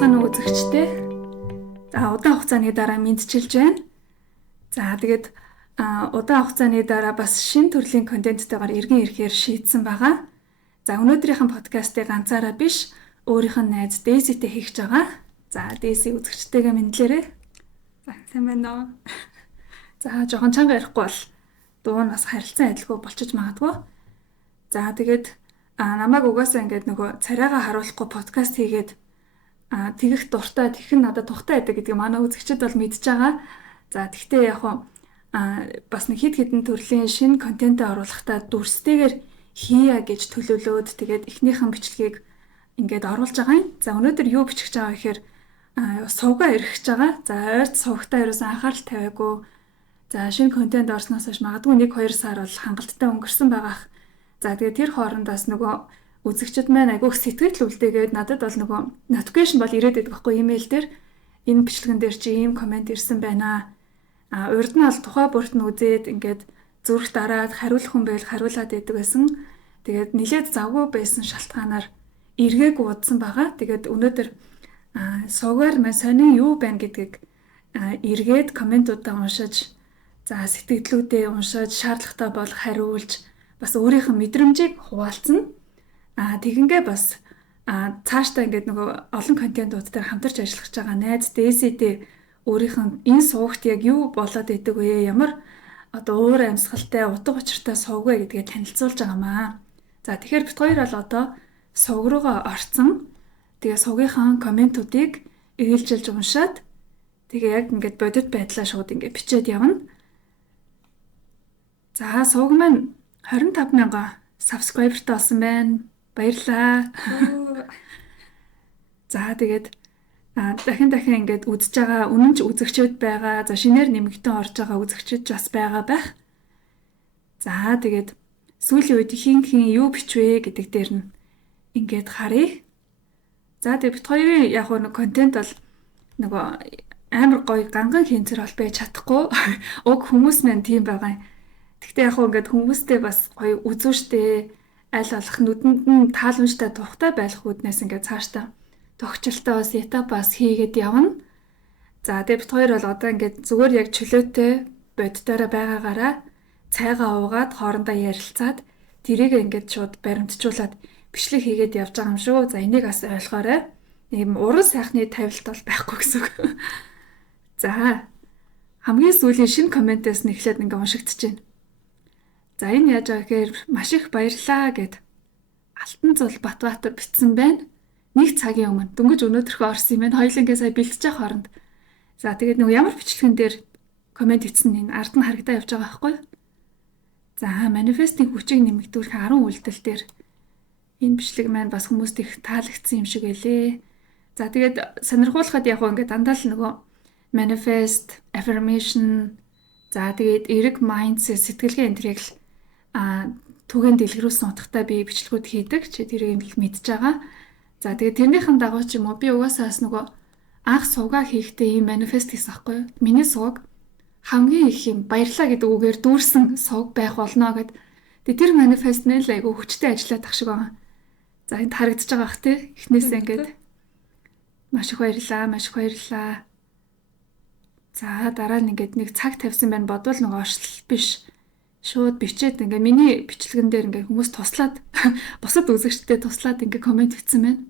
Байцгаана уу үзэгчтэй. За удаан хугацааны дараа мэдчилж байна. За тэгээд удаан хугацааны дараа бас шинэ төрлийн контенттайгаар иргэн ирэхээр шийдсэн байгаа. За өнөөдрийнхэн подкастыг ганцаараа биш өөрийнх нь найз Дэйситэй хийх гэж байгаа. За Дэйси үзэгчтэйгээ мэдлээрэй. За сайн байна уу? За жоохон чанга ярихгүй бол дуу нь бас харилцан адилгүй болчих магадгүй. За тэгээд намайг угаасаа ингээд нөгөө царайгаа харуулахгүй подкаст хийгээд тэгэх дуртай тэгхэн надад тухтай байдаг гэдгийг манай үзэгчид бол мэдж байгаа. За тэгтээ яг бас нэг хид хідэн төрлийн шинэ контент оруулахдаа дүрстэйгээр хийя гэж төлөвлөөд тэгээд эхнийхэн бичлэгийг ингээд оруулж байгаа юм. За өнөөдөр юу бичих гэж байгаа гэхээр сувгаа эргэж байгаа. За ойрт сувгатаа ерөөсөн анхаарал тавиагүй. За шинэ контент орсноос хойш магадгүй 1-2 сар бол хангалттай өнгөрсөн байгаах. За тэгээд тэр хоорондоос нөгөө үзэгчд маань айгүйх сэтгэл үлдээгээд надад бол нөгөө notification бол ирээд байдаг байхгүй имэйл дээр энэ бичлэгэн дээр чи ийм комент ирсэн байна. Урд нь бол тухай бүрт нь үзээд ингээд зүрх дараад хариулах хүн байл хариулаад байдаг байсан. Тэгээд нилээд завгүй байсан шалтгаанаар эргээг удсан байгаа. Тэгээд өнөөдөр сувгаар маань сонин юу байна гэдгийг эргээд комментуудаа уншиж за сэтгэлдлүүдээ уншиж шаардлагатай бол хариулж бас өөрийнх нь мэдрэмжийг хуваалцна. Тэгингээ бас цаашдаа ингээд нөгөө олон контентууд дээр хамтарч ажиллах гэж байгаа найз Дэйситэй өөрийнх нь энэ сувагт яг юу болоод идэг вэ? Ямар одоо уур амьсгалтай утга учиртай сувг вэ гэдгээ танилцуулж байгаамаа. За тэгэхээр бит хоёр бол одоо сувг руугаа орцсон. Тэгээ сувгийнхаа комментуудыг ээлжилж уншаад тэгээ яг ингээд бодит байдлаа шууд ингээд бичээд явна. За сувг маань 25,000 subscriberтай болсон байна. Баярлалаа. За тэгээд дахин ингээд үзэж байгаа үнэн ч үзэгчд байгаа. За шинээр нэмэгдэн орж байгаа үзэгчд бас байгаа байх. За тэгээд сүүлийн үед хин юу бичвэ гэдэг дээр нь ингээд харъя. За тэгээд бит хоёрын яг нэг контент бол нөгөө амар гоё ганган хинцэр бол байж чадахгүй. Уг хүмүүс маань тийм байгаа. Гэхдээ яг ингээд хүмүүстэй бас гоё үзүү штэ. Аль болох нүдэнд нь тааламжтай тухтай байх үүднээс ингээд цаашдаа тогтчлолтой бас этап бас хийгээд явна. За тэгээд бит хоёр бол одоо ингээд зүгээр яг чөлөөтэй боддороо байгаагаараа цайгаа уугаад хоорондоо ярилцаад тэрийг ингээд шууд баримтжуулаад бичлэг хийгээд явж байгаа юм шүү. За энийг бас ойлгоорой. Ийм уран сайхны тавилт бол байхгүй гэсэн үг. За хамгийн сүүлийн шинэ комментээс нь эхлээд ингээд уншигдчихэв. За энэ яаж байгаа гэхээр маш их баярлаа гэд Алтан зул Батбаатар бичсэн байна. Нэг цагийн өмнө дөнгөж өнөөдөрхөө орсон юм байна. Хоёулаа ингээ сая бэлтэж байгаа хооронд. За тэгээд нөгөө ямар бичлэгэн дээр комент ицсэн энэ ард нь харагдаа явж байгаа байхгүй юу? За манифестийн хүчийг нэмэгдүүлэх 10 үйлдэл дээр энэ бичлэг маань бас хүмүүст их таалагдсан юм шиг байлээ. За тэгээд сонирхуулахад яг ингээ дандаа л нөгөө manifest, affirmation за тэгээд эрг mindset сэтгэлгээ энтрийг л түгээн дэлгэрүүлсэн утгатай би бичлэгүүд хийдэг. Чи тэрийг л мэдж байгаа. За тэгээд тэрнийхэн дагуу ч юм уу би угаасаа бас нөгөө анх сувгаа хийхдээ ийм манифест хийсэн байхгүй юу? Миний сувг хамгийн их юм баярлаа гэдэг үгээр дүүрсэн сувг байх болно гэд. Тэгээд тэр манифест нь л айгу хүчтэй ажиллаад тах шиг байгаа. За энд харагдаж байгаа бах тий. Эхнээсээ ингээд маш их баярлаа, маш их баярлаа. За дараа нь ингээд нэг цаг тавьсан байна бодвол нөгөө оршлол биш. Шууд бичээд ингээ миний бичлэгэн дээр ингээ хүмүүс туслаад бусад үзэгчдэд туслаад ингээ комент бичсэн байна.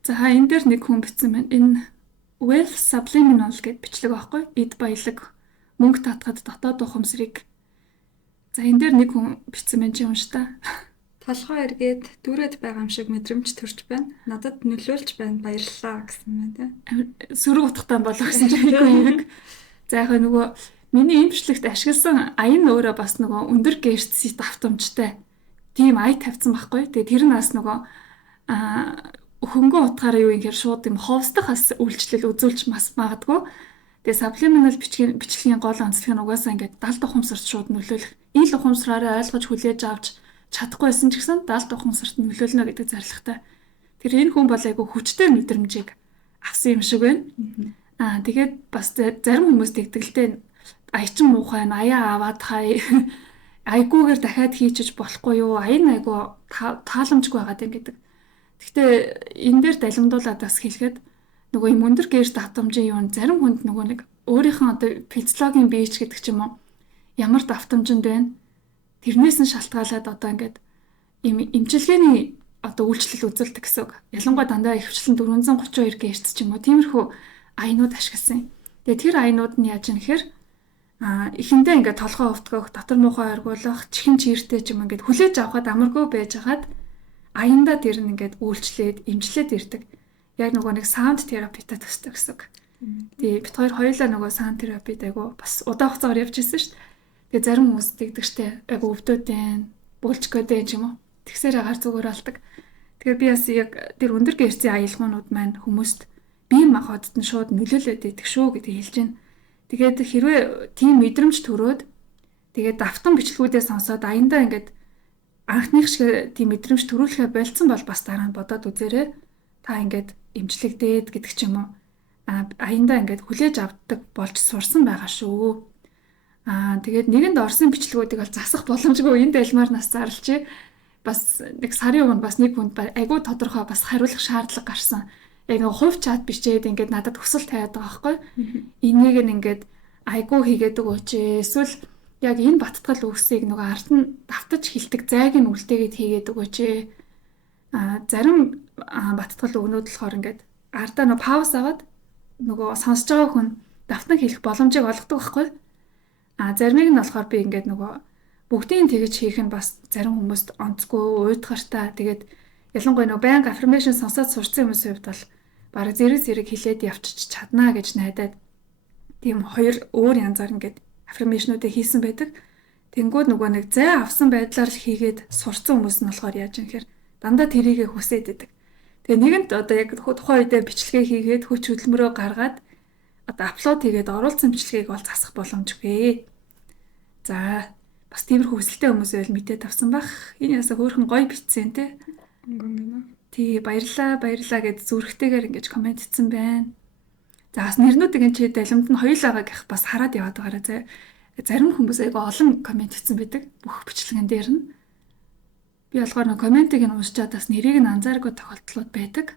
За энэ дээр нэг хүн бичсэн байна. Энэ wealth subliminal гэдэг бичлэг байхгүй? Эд баялаг мөнгө татахад дотоод ухамсарыг. За энэ дээр нэг хүн бичсэн байна чи унш та. Толгой эргээд дүүрээд байгаа юм шиг мэдрэмж төрж байна. Надад нөлөөлж байна. Баярлалаа гэсэн байна. Сөрөг утгатай болоо гэсэн чинь нэг хэрэг. За яг нөгөө миний энэ бичлэгт ашигласан аян өөрөө бас нөгөө өндөр гэрчсэт автомжтай. Тийм ая тавьсан байхгүй. Тэгээ тэр нь бас нөгөө хөнгөн утгаараа юу юм хэр шууд юм ховсдох бас үйлчлэл үзүүлж бас магадгүй. Тэгээ subliminal бичлэгийн гол онцлог нь угаасаа ингээд далд ухамсарт шууд нөлөөлөх. Ил ухамсараараа ойлгож хүлээж авч чадахгүйсэн ч гэсэн далд ухамсарт нөлөөлнө гэдэг зорилготой. Тэр энэ хүн бол айгүй хүчтэй мэдрэмжийг авсан юм шиг байна. Тэгээд бас зарим хүмүүс тэгтгэлтэй аячин муухай аяа аваад хай айгуугаар дахиад хийчих болохгүй юу? Аян айгуу тааламжгүй байгаад юм гэдэг. Гэхдээ энэ дээр далимдуулаад бас хэлэхэд нөгөө юм өндөр гэрч давтамжийн юу зарим хүнд нөгөө нэг өөрийнхөө одоо физиологийн биеч гэдэг ч юм уу ямар давтамжинд байна. Тэрнээс нь шалтгаалаад одоо ингээд им эмчилгээний одоо үйлчлэл үзүүлдэг гэсэн үг. Ялангуяа дандаа ихэвчлэн 432 гэрц ч юм уу тиймэрхүү аянууд ашигласан. Тэгээ тэр аянууд нь яаж юм гэхээр эхэндээ ингээд толгоо өвтгөх, дотор муухай оргуулах, чихэн чиртэй ч юм ингээд хүлээж авахад амаргүй байж хагаад аяндаа тэр нь ингээд үйлчлээд, эмчлээд ирдэг. Яг нөгөө нэг саунд терапитай төстэй гэсэн үг. Тэгээ бит хоёулаа нөгөө саунд терапид айгу бас удаан хугацаагаар явж ирсэн шүү дээ. Тэгээ зарим хүмүүс тэгдэг штэ айгу өвдөдөө, бүлчгөөдөө ч юм уу. Тэгсээр агаар зүгээр алдаг. Тэгээ би бас яг тэр өндөр гэрцийн аялгуунууд маань хүмүүст бие махбодд нь шууд нөлөөлөд идэг шүү гэдгийг хэлж байна. Тэгээд хэрвээ тийм мэдрэмж төрөөд тэгээд давтан бичлгүүдээ сонсоод аяндаа ингээд анхных шиг тийм мэдрэмж төрүүлэхэ болцсон бол бас дараа нь бодоод үзээрэй. Та ингээд эмчлэгдээд гэдэг ч юм уу. Аяндаа ингээд хүлээж авдаг болж сурсан байгаа шүү. Тэгээд нэгэнд орсон бичлгүүдийг бол засах боломжгүй энэ дэлмаар нас зарлж бас нэг сарын өмнө бас нэг хүнд айгүй тодорхой бас хариулах шаардлага гарсан. Яг нэг хувь чат бичээд ингээд надад хүсэл тавиад байгаа байхгүй. Энийг ингээд айгүй хийгээд өгөөч. Эсвэл яг энэ баттгал үгсийг нөгөө ард нь давтаж хилдэг зайг нь үлдээгээд хийгээд өгөөч. Зарим баттгал өгнүүд болохоор ингээд ардаа нөгөө пауз аваад нөгөө сонсож байгаа хүн давтан хийх боломжийг олгодог байхгүй. Заримыг нь болохоор би ингээд нөгөө бүгдийг тэгэж хийх нь бас зарим хүмүүст онцгүй уйдгартай. Тэгээд ялангуяа нөгөө байнга affirmation сонсоод сурцсан хүмүүсийн хувьд бол бараг зэрэг хилээд явчих чаднаа гэж найдаад тийм хоёр өөр янзаар ингээд аффирмейшнуудыг хийсэн байдаг. Тэнгүүд нөгөө нэг зай авсан байдлаар л хийгээд сурцсан хүмүүс нь болохоор яаж юм гэхээр дандаа тэрийгэ хүсээд байдаг. Тэгээ нэгэнт одоо яг тухайн үедээ бичлэгээ хийгээд хүч хөдөлмөрөө гаргаад одоо апплод хийгээд оруулсан бичлэгийг бол засах боломжгүй. За бас тиймэрхүү хүсэлтэй хүмүүс байл мэдээд авсан бах. Энэ ясаа хөөрхөн гоё битсэн те. Тий баярлаа гэж зүрхтэйгээр ингэж комент хийсэн байна. За бас нэрнүүдийн чи далимд нь хоёулаагаа гэх бас хараад яваад байгаарай. Зарим хүмүүс айгаа олон комент хийсэн байдаг. Бүх бичлэгэн дээр нь. Би болохоор нэг комментиг нь уншчаад бас нэрийг нь анзааргүй тохиолдлууд байдаг.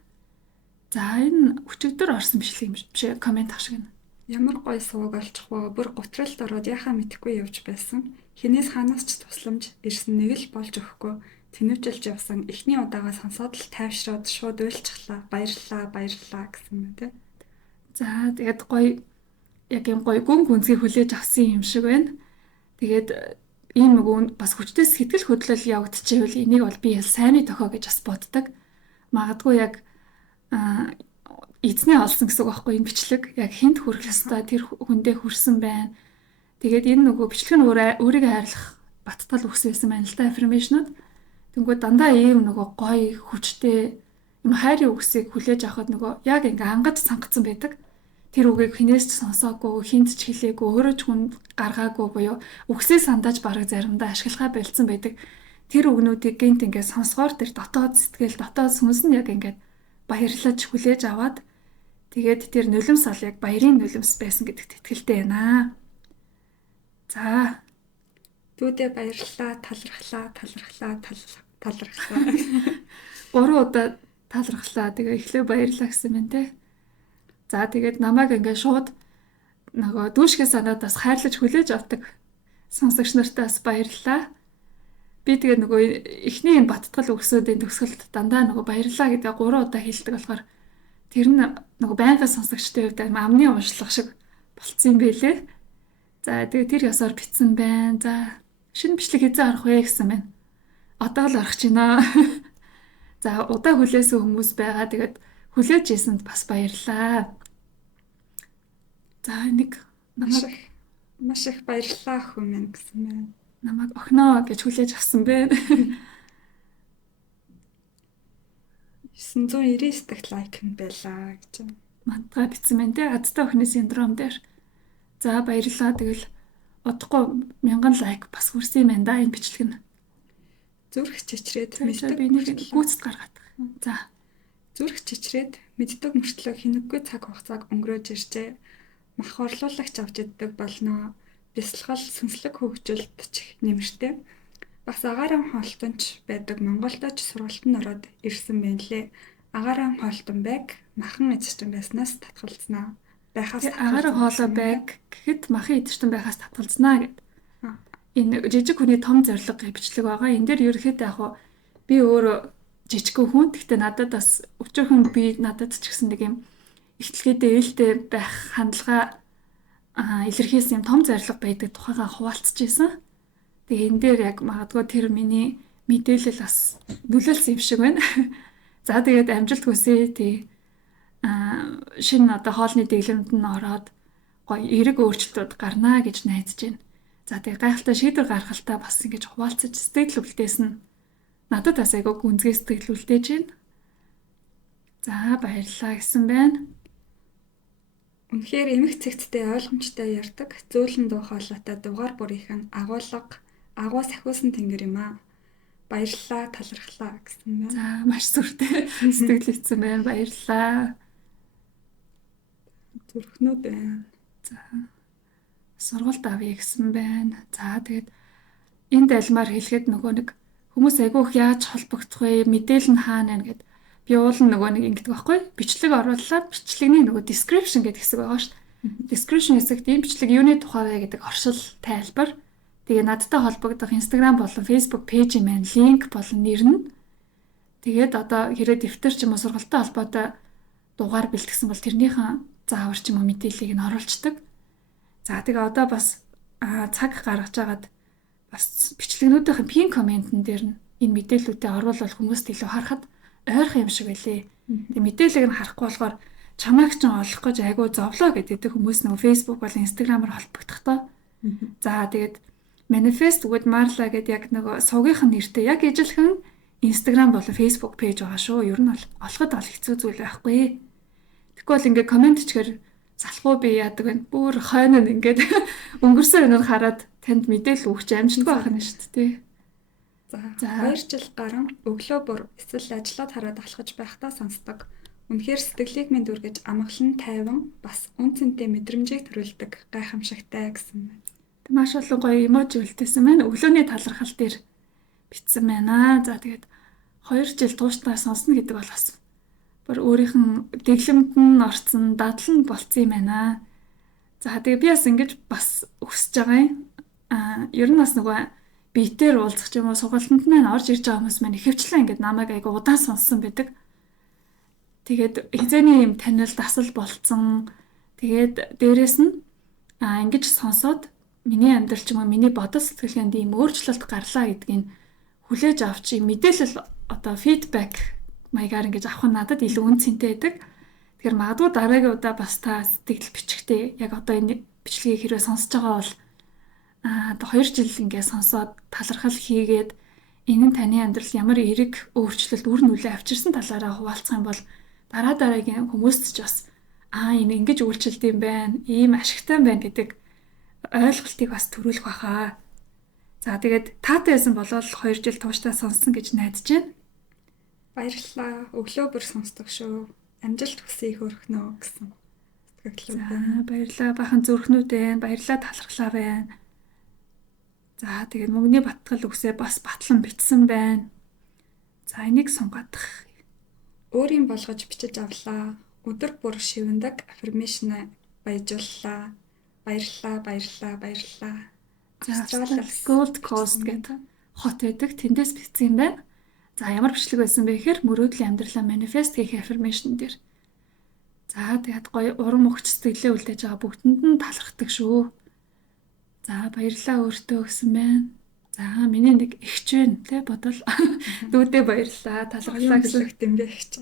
За энэ өчигдөр орсон бичлэг юм биш коммент ах шиг нь. Ямар гоё сууг олчих вэ? Бүр гутралд ороод яхаа мэдэхгүй явж байсан. Хинээс ханаас ч тусламж ирсэн нэг л болж өгөхгүй. Тэнүүжилж явсан эхний удаага сонсоод л тайвшраад шууд уйлчихлаа. Баярлаа гэсэн юм тий. За тэгээд гоё яг юм гоё гүн гүнзгий хүлээж авсан юм шиг байна. Тэгээд ийм нөгөө бас хүчтэй сэтгэл хөдлөл явагдчихвэл энийг бол би сайнны тохио гэж бас боддог. Магадгүй яг эзний олсон гэсэн үг байхгүй энэ бичлэг яг хинт хүрэх ёстой тэр хүндээ хүрсэн байна. Тэгээд энэ нөгөө бичлэг нь өөрийгөө хайрлах баттал үгс байсан байна л да аффирмейшнууд. Тэнгүүд дандаа ийм нөгөө гоё хүчтэй юм хайрын үгсийг хүлээж авахд нөгөө яг ингээ ангаж сангацсан байдаг. Тэр үгийг хинээс ч сонсоогүй, хинт ч хэлээгүй, өөрөө ч хүн гаргаагүй буюу үгсээ сандаж бараг заримдаа ашиглахаа болцсон байдаг. Тэр үгнүүдийг гинт ингээ сонсгоор тэр дотоод сэтгэл, дотоод сүнс нь яг ингээ баярлаж хүлээж аваад тэгээд тэр нулимс ал яг баярын нулимс байсан гэдэгт итгэлтэй байна. За дүүдээ баярлалаа, талархлаа. 3 удаа талархлаа. Тэгээ эхлээ баярлаа гэсэн мэн те. За тэгээд намайг ингээ шууд нөгөө дүүшгээ санаад бас хайрлаж хүлээж авдаг сонсогч нартаа бас баярлалаа. Би тэгээ нөгөө эхний энэ баттгал өгсөдийн төгсгөлд дандаа нөгөө баярлалаа гэдэг 3 удаа хэлдэг болохоор тэр нь нөгөө байнгын сонсогчтой хувьд амны уншлах шиг болцсон юм байлээ. За тэгээ тэр ёсоор битсэн байна. За шинэ бичлэг хэзээ арах вэ гэсэн байна. Одоо л арах ч гинэ. За удаа хүлээсэн хүмүүс байгаа. Тэгээд хүлээж ийсэнд бас баярлалаа. За нэг маш их баярлалаа хүмүүс гэсэн байна. Намайг охиноо гэж хүлээж авсан байна. 999 дахь лайк нь байлаа гэж байна. Мантгаа битсэн байна те хацтай охины синдром дээр. За баярлалаа. Тэгэл удахгүй 1000 лайк бас хүрсэн юм байна да энэ бичлэг нь. Зүрх чичрээд мэддэг би нэг гүйцэд гаргаад. За зүрх чичрээд мэддэг мөртлөө хинэггүй цаг хугацааг өнгөрөөж иржээ. Мах орлуулагч авч иддэг болно. Бясалгал сүнслэг хөгжилт ч нэмэртэй. Бас агаарын хоолтонч байдаг Монголдо ч сургалтанд ороод ирсэн байна лээ. Агаарын хоолтон байг махан эзэстэн байснаас татгалзнаа. Байхаас Агаар хоолой татгалзсан юм байна. байг гэхэд махын идэвхтэн байхаас татгалзнаа гэд. Аа. Энэ жижиг хүний том зорилго гэх бичлэг байгаа. Энэ дээр ерөөхдөө яг хуу би өөрөө жижиг хүн. Гэхдээ надад бас өчөөрхөн би надад ч гэсэн нэг юм ихтлгээдээ ээлтэй байх хандлага илэрхийлсэн юм том зорилго байдаг тухайгаа хуваалцж ийсэн. Тэгээ энэ дээр яг магадгүй тэр миний мэдээлэл бас нөлөөлсөн юм шиг байна. За тэгээд амжилт хүсье. Тэг шинэ одоо хоолны дэглэмд нь ороод гоё эерэг өөрчлөлтүүд гарнаа гэж найдаж байна. За тэгээ гайхалтай шийдвэр гаргалтаа бас ингэж хуваалцаж сэтгэл өвлтээс нь надад бас айгүй гүнзгий сэтгэл үлдээж байна. За баярлалаа гэсэн байна. Үнэхээр эмх цэгцтэй ойлгомжтой ярьдаг, зөөлөн дуу хоолойтой дугаар бүрийнхэн агуу сахиусан тэнгэр юм аа. Баярлалаа, талархлаа гэсэн байна. За маш сүртэй сэтгэл өвцөн байна. Баярлалаа. Зүрхнүүд байна. За сургалт авъя гэсэн байна. За тэгээд энд альмаар хэлэхэд нөгөө нэг хүмүүс айгүйх яаж холбогдох вэ? Мэдээлэл нь хаана вэ гэд би уулын нөгөө нэг ингэдэг байхгүй? Бичлэг оруулаад бичлэгний нөгөө description гэдэг хэсэг байгаа шүү дээ. Description хэсэгт ийм бичлэг юуны тухай вэ гэдэг оршил тайлбар. Тэгээ надтай холбогдох Instagram болон Facebook пэйжийн маань линк болон нэр нь. Тэгээд одоо хэрэг дэвтэр ч юм уу сургалттай холбоотой дугаар бэлтгэсэн бол тэрнийхэн заавар ч юм уу мэдээллийг нь оруулцдаг. За тэгээ одоо бас цаг гаргаж агаад бас бичлэгнүүдийн пин комментэн дээр нь энэ мэдээллүүдээ оруулах хүмүүст илүү харахад ойрхон юм шиг байлээ. Тэгээ мэдээллийг нь харахгүй болохоор чамайг ч олох гэж айгүй зовлоо гэдэг хүмүүс нөгөө Facebook болон Instagram-аар холбогдохдоо. За тэгээд Manifest with Marla гэдэг яг нөгөө сувгийнх нь нэртэй яг ижилхэн Instagram болон Facebook пэйж байгаа шүү. Ер нь бол олоход ол хэцүү зүйл байхгүй. Тэгэхгүй бол ингээ комент ичгээр залхуу би яадаг вэ? Бүр хойно нь ингээд өнгөрсөн өнөр хараад танд мэдээлэл өгч амжилтгүй байх нь шүү дээ. За 2 жил гарan өглөө бүр эсвэл ажиллаад хараад алхаж байхдаа сонсдог. Үнэхээр сэтгэлийг минь дүргэж амгалан тайван бас үнцэнтэй мэдрэмжийг төрүүлдэг гайхамшигтай гэсэн байна. Маш олон гоё эможи үлдээсэн байна. Өглөөний талархал дээр бичсэн байна. За тэгээд 2 жил тууштай сонсно гэдэг бол бас бүр өөрийнх нь дэглэмд нь орцсон дадал нь болцсон юм байна. За тэгээд би бас ингэж бас өсөж байгаа юм. Ер нь бас нөгөө биетээр уулзах юм уу сургалтанд маань орж ирж байгаа хүмүүс маань ихэвчлэн ингэж намайг айгу удаан сонссон байдаг. Тэгээд хизээний юм танил дасал болцсон. Тэгээд дээрэс нь ингэж сонсоод миний амьдрал ч юм уу миний бодол сэтгэлгээнд ийм өөрчлөлт гарлаа гэдгийг хүлээж авч ийм мэдээлэл одоо фидбек маягаар ингэж авах нь надад илүү үн цэнтэй байдаг. Тэгэхээр магадгүй дараагийн удаа бас та сэтгэл бичгтээ яг одоо энэ бичлэгийг хэрвээ сонсож байгаа бол одоо 2 жил ингэ сонсоод талархал хийгээд энэ нь таны амьдралд ямар эерэг өөрчлөлт үр нөлөө авчирсан талаараа хуваалцах юм бол дараагийн хүмүүст ч бас энэ ингэж үйлчлэлт юм байна, ийм ашигтай байна гэдэг ойлголтыг бас төрүүлэх баха. За тэгээд таатай байсан болол 2 жил тууштай сонссон гэж найдаж байна. Баярлалаа. Өглөө бүр сонсдог шүү. Амжилт хүсье хөрхнөө гэсэн сэтгэл байна. Баярлалаа. Бахан зүрхнүүд байна. Баярлалаа талархлаа байна. За тэгээд мөнгөний батгал үгсээ бас батлан бичсэн байна. За энийг сонгоодох. Өөрийн болгож бичиж авлаа. Өдөр бүр шивэндэг аффирмашн баяжууллаа. Баярлалаа. За Gold Coast гэдэг хот байдаг. Тэндээс бичсэн юм байна. За ямар бичлэг байсан бэ гэхээр мөрөөдлийн амьдралаа манифест хийх аффирмашн дээр. За тэгээд гоё урам өгч сэтгэлээ үлдээж байгаа бүгдэнд нь талархдаг шүү. За баярлалаа өөртөө гэсэн байна. За миний нэг эгч байна те бодвол дүүдээ баярлалаа талархлаа гэсэн тэмдэг эгч.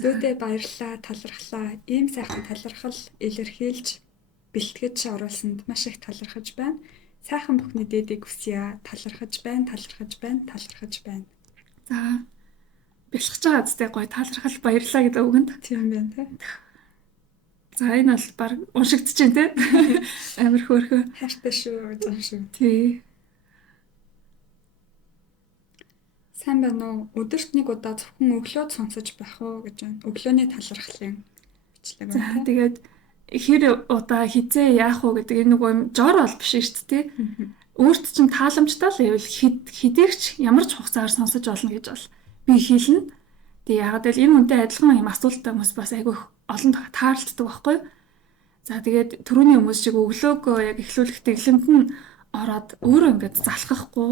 Дүүдээ баярлалаа талархлаа. Ийм сайхан талархал илэрхийлж бэлтгэж оруулсанд маш их талархаж байна. Сайхан бүхний дээдийг хүсье. Талархаж байна. За бэлтгэж байгаа зүтэй гоё талархал баярлалаа гэдэг үгэнд. Тийм байна те. За энэ бол баг уншигдэж байна те. Амар хөөрхөө. Хайртай шүү гэж шүү. Тий. Сайн байна уу? Өдөрт нэг удаа зөвхөн өглөөд сонсож байх уу гэж байна. Өглөөний талархлын бичлэг байна. За тэгээд хэр удаа хизээ яах уу гэдэг энэ нөгөө жор бол биш шүү дээ. өөрт чинь тааламжтай л байвал хэдийгч ямар ч хугацаагаар сонсож олно гэж бол би хэлнэ. Тэгээ ягаад гэвэл энэ үнтэй адилхан юм асуулттай хүмүүс бас айгүй олон тааралцдаг байхгүй. За тэгээд түрүүний хүмүүс шиг өглөөгөө яг эхлүүлэх дэглэмд нь ороод өөрөө ингээд залхахгүй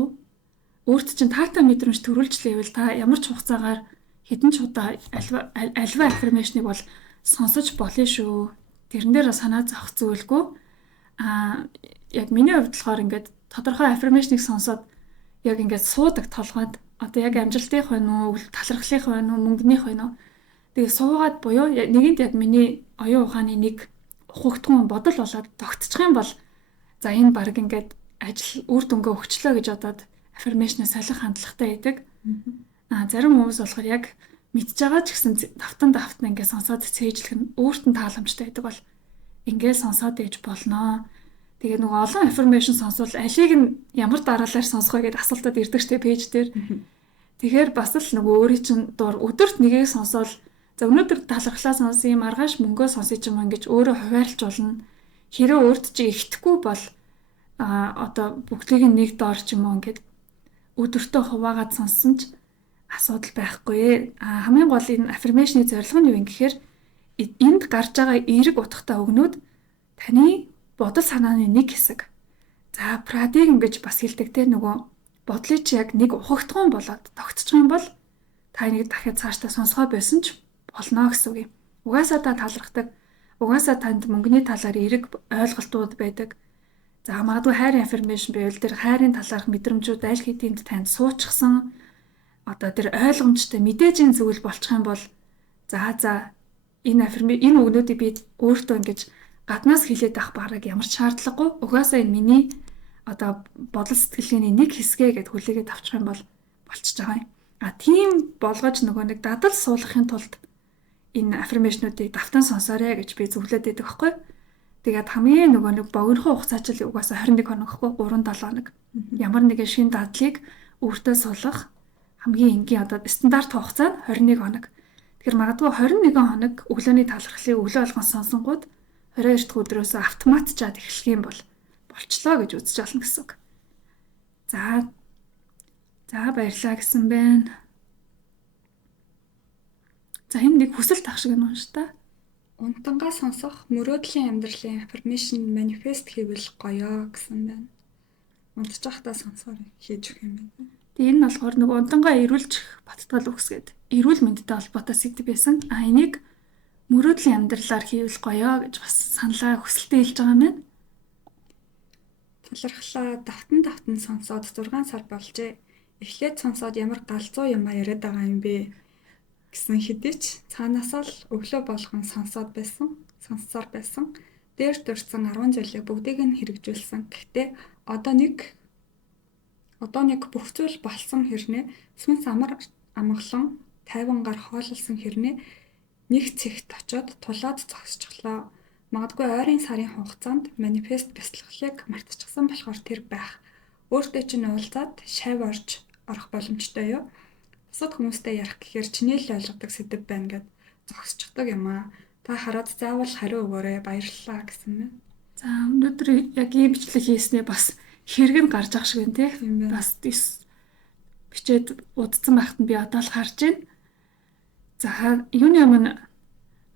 өөрт чинь таатай мэдрэмж төрүүлж лээвэл та ямар ч хугацаагаар хэдэн ч удаа альва аффирмейшнийг бол сонсож болно шүү. Тэрэн дээр санаа зовох зүйлгүй. Яг миний хувьд болохоор ингээд тодорхой аффирмейшнийг сонсоод яг ингээд суудаг толгойд одоо яг амжилтынх байна уу, талархлынх байна уу, мөнгөнийх байна уу. Тэгээ суугаад буюу нэгэнт яг миний оюун ухааны нэг ухагтхан бодол болоод тогтчих юм бол за энэ баг ингээд ажил үр дүнгээ өгчлөө гэж бодоод аффирмейшнээ солих хандлагатай байдаг. Зарим хүмүүс болохоор яг мэдж байгаа ч гэсэн давтан ингээд сонсоод цээжлэх нь өөрт нь тааламжтай байдаг бол ингээд сонсоод ээж болноо. Тэгээ нөгөө олон аффирмейшн сонсвол алийг нь ямар дараалал сонсох вэ гэдээ асуултад ирдэг штеп пэйж дээр. Тэгэхээр бас л нөгөө өөрийн чинь дуур өдөрт нэгийг сонсвол за өнөөдөр талархлаа сонсъё, маргааш мөнгөө сонсъё юм ингэж өөрөө хуваарлж болно. Хэрэв өөрт чи ихтэхгүй бол одоо бүгдийг нь нэг доор ч юм уу ингээд өдөртөө хуваагаад сонссон ч асуудал байхгүй. Хамгийн гол энэ аффирмейшны зорилго нь юу юм гэхээр энд гарч байгаа эерэг утгатай өгнүүд таны бодол санааны нэг хэсэг. За прадиг ингэж бас хэлдэг те нөгөө бодлыг чи яг нэг ухагтхан болоод тогтчих юм бол та энийг дахиад цаашдаа сонсгоо байсан ч болно гэсэн үг юм. Угаасаа та талархдаг. Угаасаа танд мөнгөний талаар эерэг ойлголтууд байдаг. За магадгүй хайрын аффирмейшн байвал тэр хайрын талаарх мэдрэмжүүд аль хэдийн танд суучихсан. Одоо тэр ойлгомжтой мэдээжийн зүйл болчих юм бол за энэ өгнүүдийг би өөртөө ингэж гаднаас хилээд авах бараг ямар ч шаардлагагүй. Угаасаа энэ миний одоо бодол сэтгэлгээний нэг хэсгээ гэд хүлээгээд авчих юм бол болчихж байгаа юм. Тийм болгож нөгөө нэг дадал суулгахын тулд энэ аффирмейшнуудыг давтан сонсоорой гэж би зөвлөд байдаг байхгүй. Тэгээд хамгийн нөгөө нэг богинохон хугацаач л угаасаа 21 хоног гэхгүй 3-7 хоног. Ямар нэгэн шин дадлыг өөртөө суулгах хамгийн энгийн одоо стандарт хугацаа нь 21 хоног. Тэгэхээр магадгүй 21 хоног өглөөний талархлыг өглөө болгон сонсонгууд 22 дахь өдрөөс автоматчаад эхлэх юм бол болчлоо гэж үзэж олно гэсэн үг. За баярлалаа гэсэн байна. За энэ нэг хүсэлт ах шиг юм шүү дээ. Унтангаа сонсох мөрөөдлийн амьдралын аффирмейшн манифест хийвэл гоёо гэсэн байна. Унтж байхдаа сонсоор хийж өгөх юм байна. Тэгээ энэ нь болохоор нөгөө унтангаа эрүүлж баттгал үгсгээд эрүүл мэндтэй холбоотой сэдв байсан. Энийг мөрөөдлийн амьдралаар хийвэл гоёо гэж бас саналаа хүсэлтэд хэлж байгаа юм байна. Талархлаа давтан сонсоод 6 сар болжээ. Эхлээд сонсоод ямар галзуу юм яриад байгаа юм бэ гэсэн хэдий ч цаанаасаа л өглөө болгон сонссоор байсан. Дээр дурсан 10 зүйлийг бүгдийг нь хэрэгжүүлсэн. Гэхдээ одоо нэг бүх зүйл болсон хэрнээ сүнс амар амгалан 50 гар хооллсон хэрнээ нэг цэгт очоод тулаад зогсчихлоо. Магадгүй ойрын сарын хугацаанд манифест бяцлахлыг мартчихсан болохоор тэр байх. Өөртөө чинь уулзаад шав орж орох боломжтой юу? Бусад хүмүүстэй ярих гэхээр чиний л ойлгодог сэдэв байна гэд зогсчихдаг юм аа. Та хараад заавал хариу өгөөрэй. Баярлалаа гэсэн мэ. За өнөөдөр яг ийм бичлэг хийснээ бас хэрэг нь гарч ах шиг байна тий. Бас бичээд удцсан байхад нь би одоо л харж байна. За юуны өмнө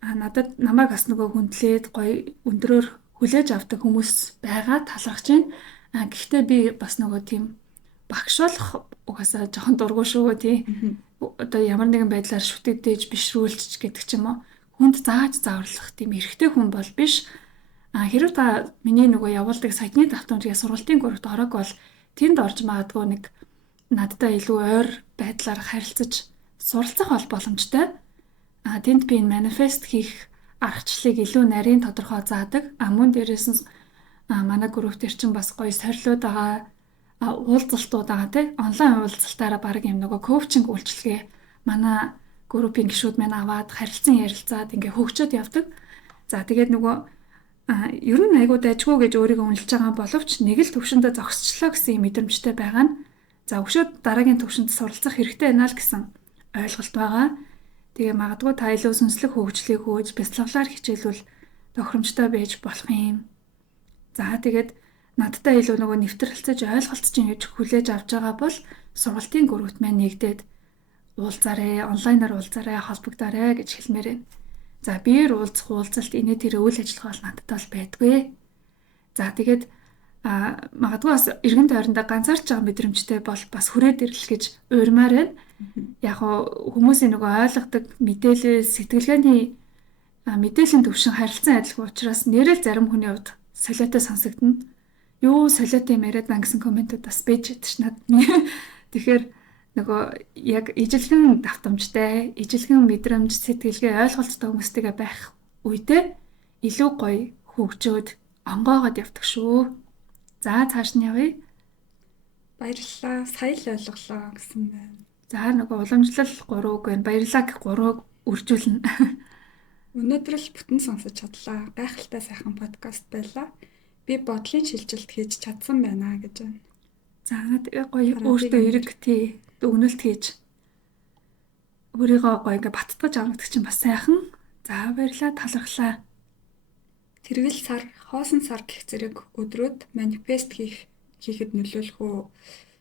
надад намайг бас нөгөө хүндлээд гоё өндрөөр хүлээж авдаг хүмүүс байгаа талархаж байна. Гэхдээ би бас нөгөө тийм багш болох угаасаа жоохон дургуй шүү тий. Одоо ямар нэгэн байдлаар шүтэгдээж бишрүүлчих гэдэг ч юм уу. Хүнд зааж зааварлах тийм эрэгтэй хүн бол биш. Хэрвээ та миний нөгөө явуулдаг саяны давтамжийг сургалтын гүрэгт ороог бол тэнд орж магадгүй нэг надтай илүү ойр байдлаар харилцаж суралцах бол боломжтой. Тэнд би манифест хийх аргачлалыг илүү нарийн тодорхой заадаг. Мөн дээрээс нь манай групп төр чинь бас гоё сорилууд байгаа, уулзалтууд байгаа тий. Онлайн уулзалтаараа баг юм нөгөө коучинг үйлчилгээ манай группийн гишүүд маань аваад харилцан ярилцаад ингээ хөгжөөд явдаг. За тэгээд нөгөө ер нь айгуу дайггүй гэж өөрийгөө үнэлж байгаа боловч нэг л төвшөндөө зогсчлоо гэсэн мэдрэмжтэй байгаа нь. За өшөөд дараагийн төвшөнд суралцах хэрэгтэй байна л гэсэн ойлголт байгаа. Тэгээ магадгүй та илүү сүнслэг хөгжлийг хөөж бяцлаглаар хичээлвэл тохиромжтой байж болох юм. За тэгээд надтай илүү нөгөө нэвтрэлцэж ойлголцож ингэж хүлээж авч байгаа бол сургалтын групт маань нэгдээд уулзаарэ, онлайнаар уулзаарэ, холбогдоорой гэж хэлмээр байна. За биеэр уулзах уулзалт инээ тэр үйл ажиллагаа бол надтай бол байдгүй. За тэгээд магадгүй бас эргэн тойрондоо ганцаарч байгаа мэдрэмжтэй бол бас хүрээд ирэл гэж уйрмаар байна. Яг хүмүүсийн нөгөө ойлгодог мэдээлэл сэтгэлгээний мэдээллийн төвшин харилцан адилхан учраас нэрэл зарим хүний хувьд солиотой сонсогдно. Юу солиотой юм яриад наа гэсэн комментууд бас байж байдаг ш над. Тэгэхээр нөгөө яг ижилхэн давтамжтай, ижилхэн мэдрэмж, сэтгэлгээ ойлголцтой хүмүүстэйгээ байх үедээ илүү гоё хөгжөөд онгоогоод явдаг шүү. За цааш нь явъя. Баярлалаа. Сая л ойлголоо гэсэн байна. За нөгөө уламжлал 3 үг байна. Баярлалаа гэх 3-ыг үржүүлнэ. Өнөөдөр л бүтэн сонсож чадлаа. Гайхалтай сайхан подкаст байлаа. Би бодлын шилжилт хийж чадсан байна гэж байна. За тэгээ гоё өөртөө эрэг тий өгнөлт хийж өөрийгөө гоё ингээ баттгаж авдаг чинь бас сайхан. За баярлалаа талархлаа. Тэргэл сар, хоосон сар гэх зэрэг өдрүүд манифест хийхэд нөлөөлөх үү?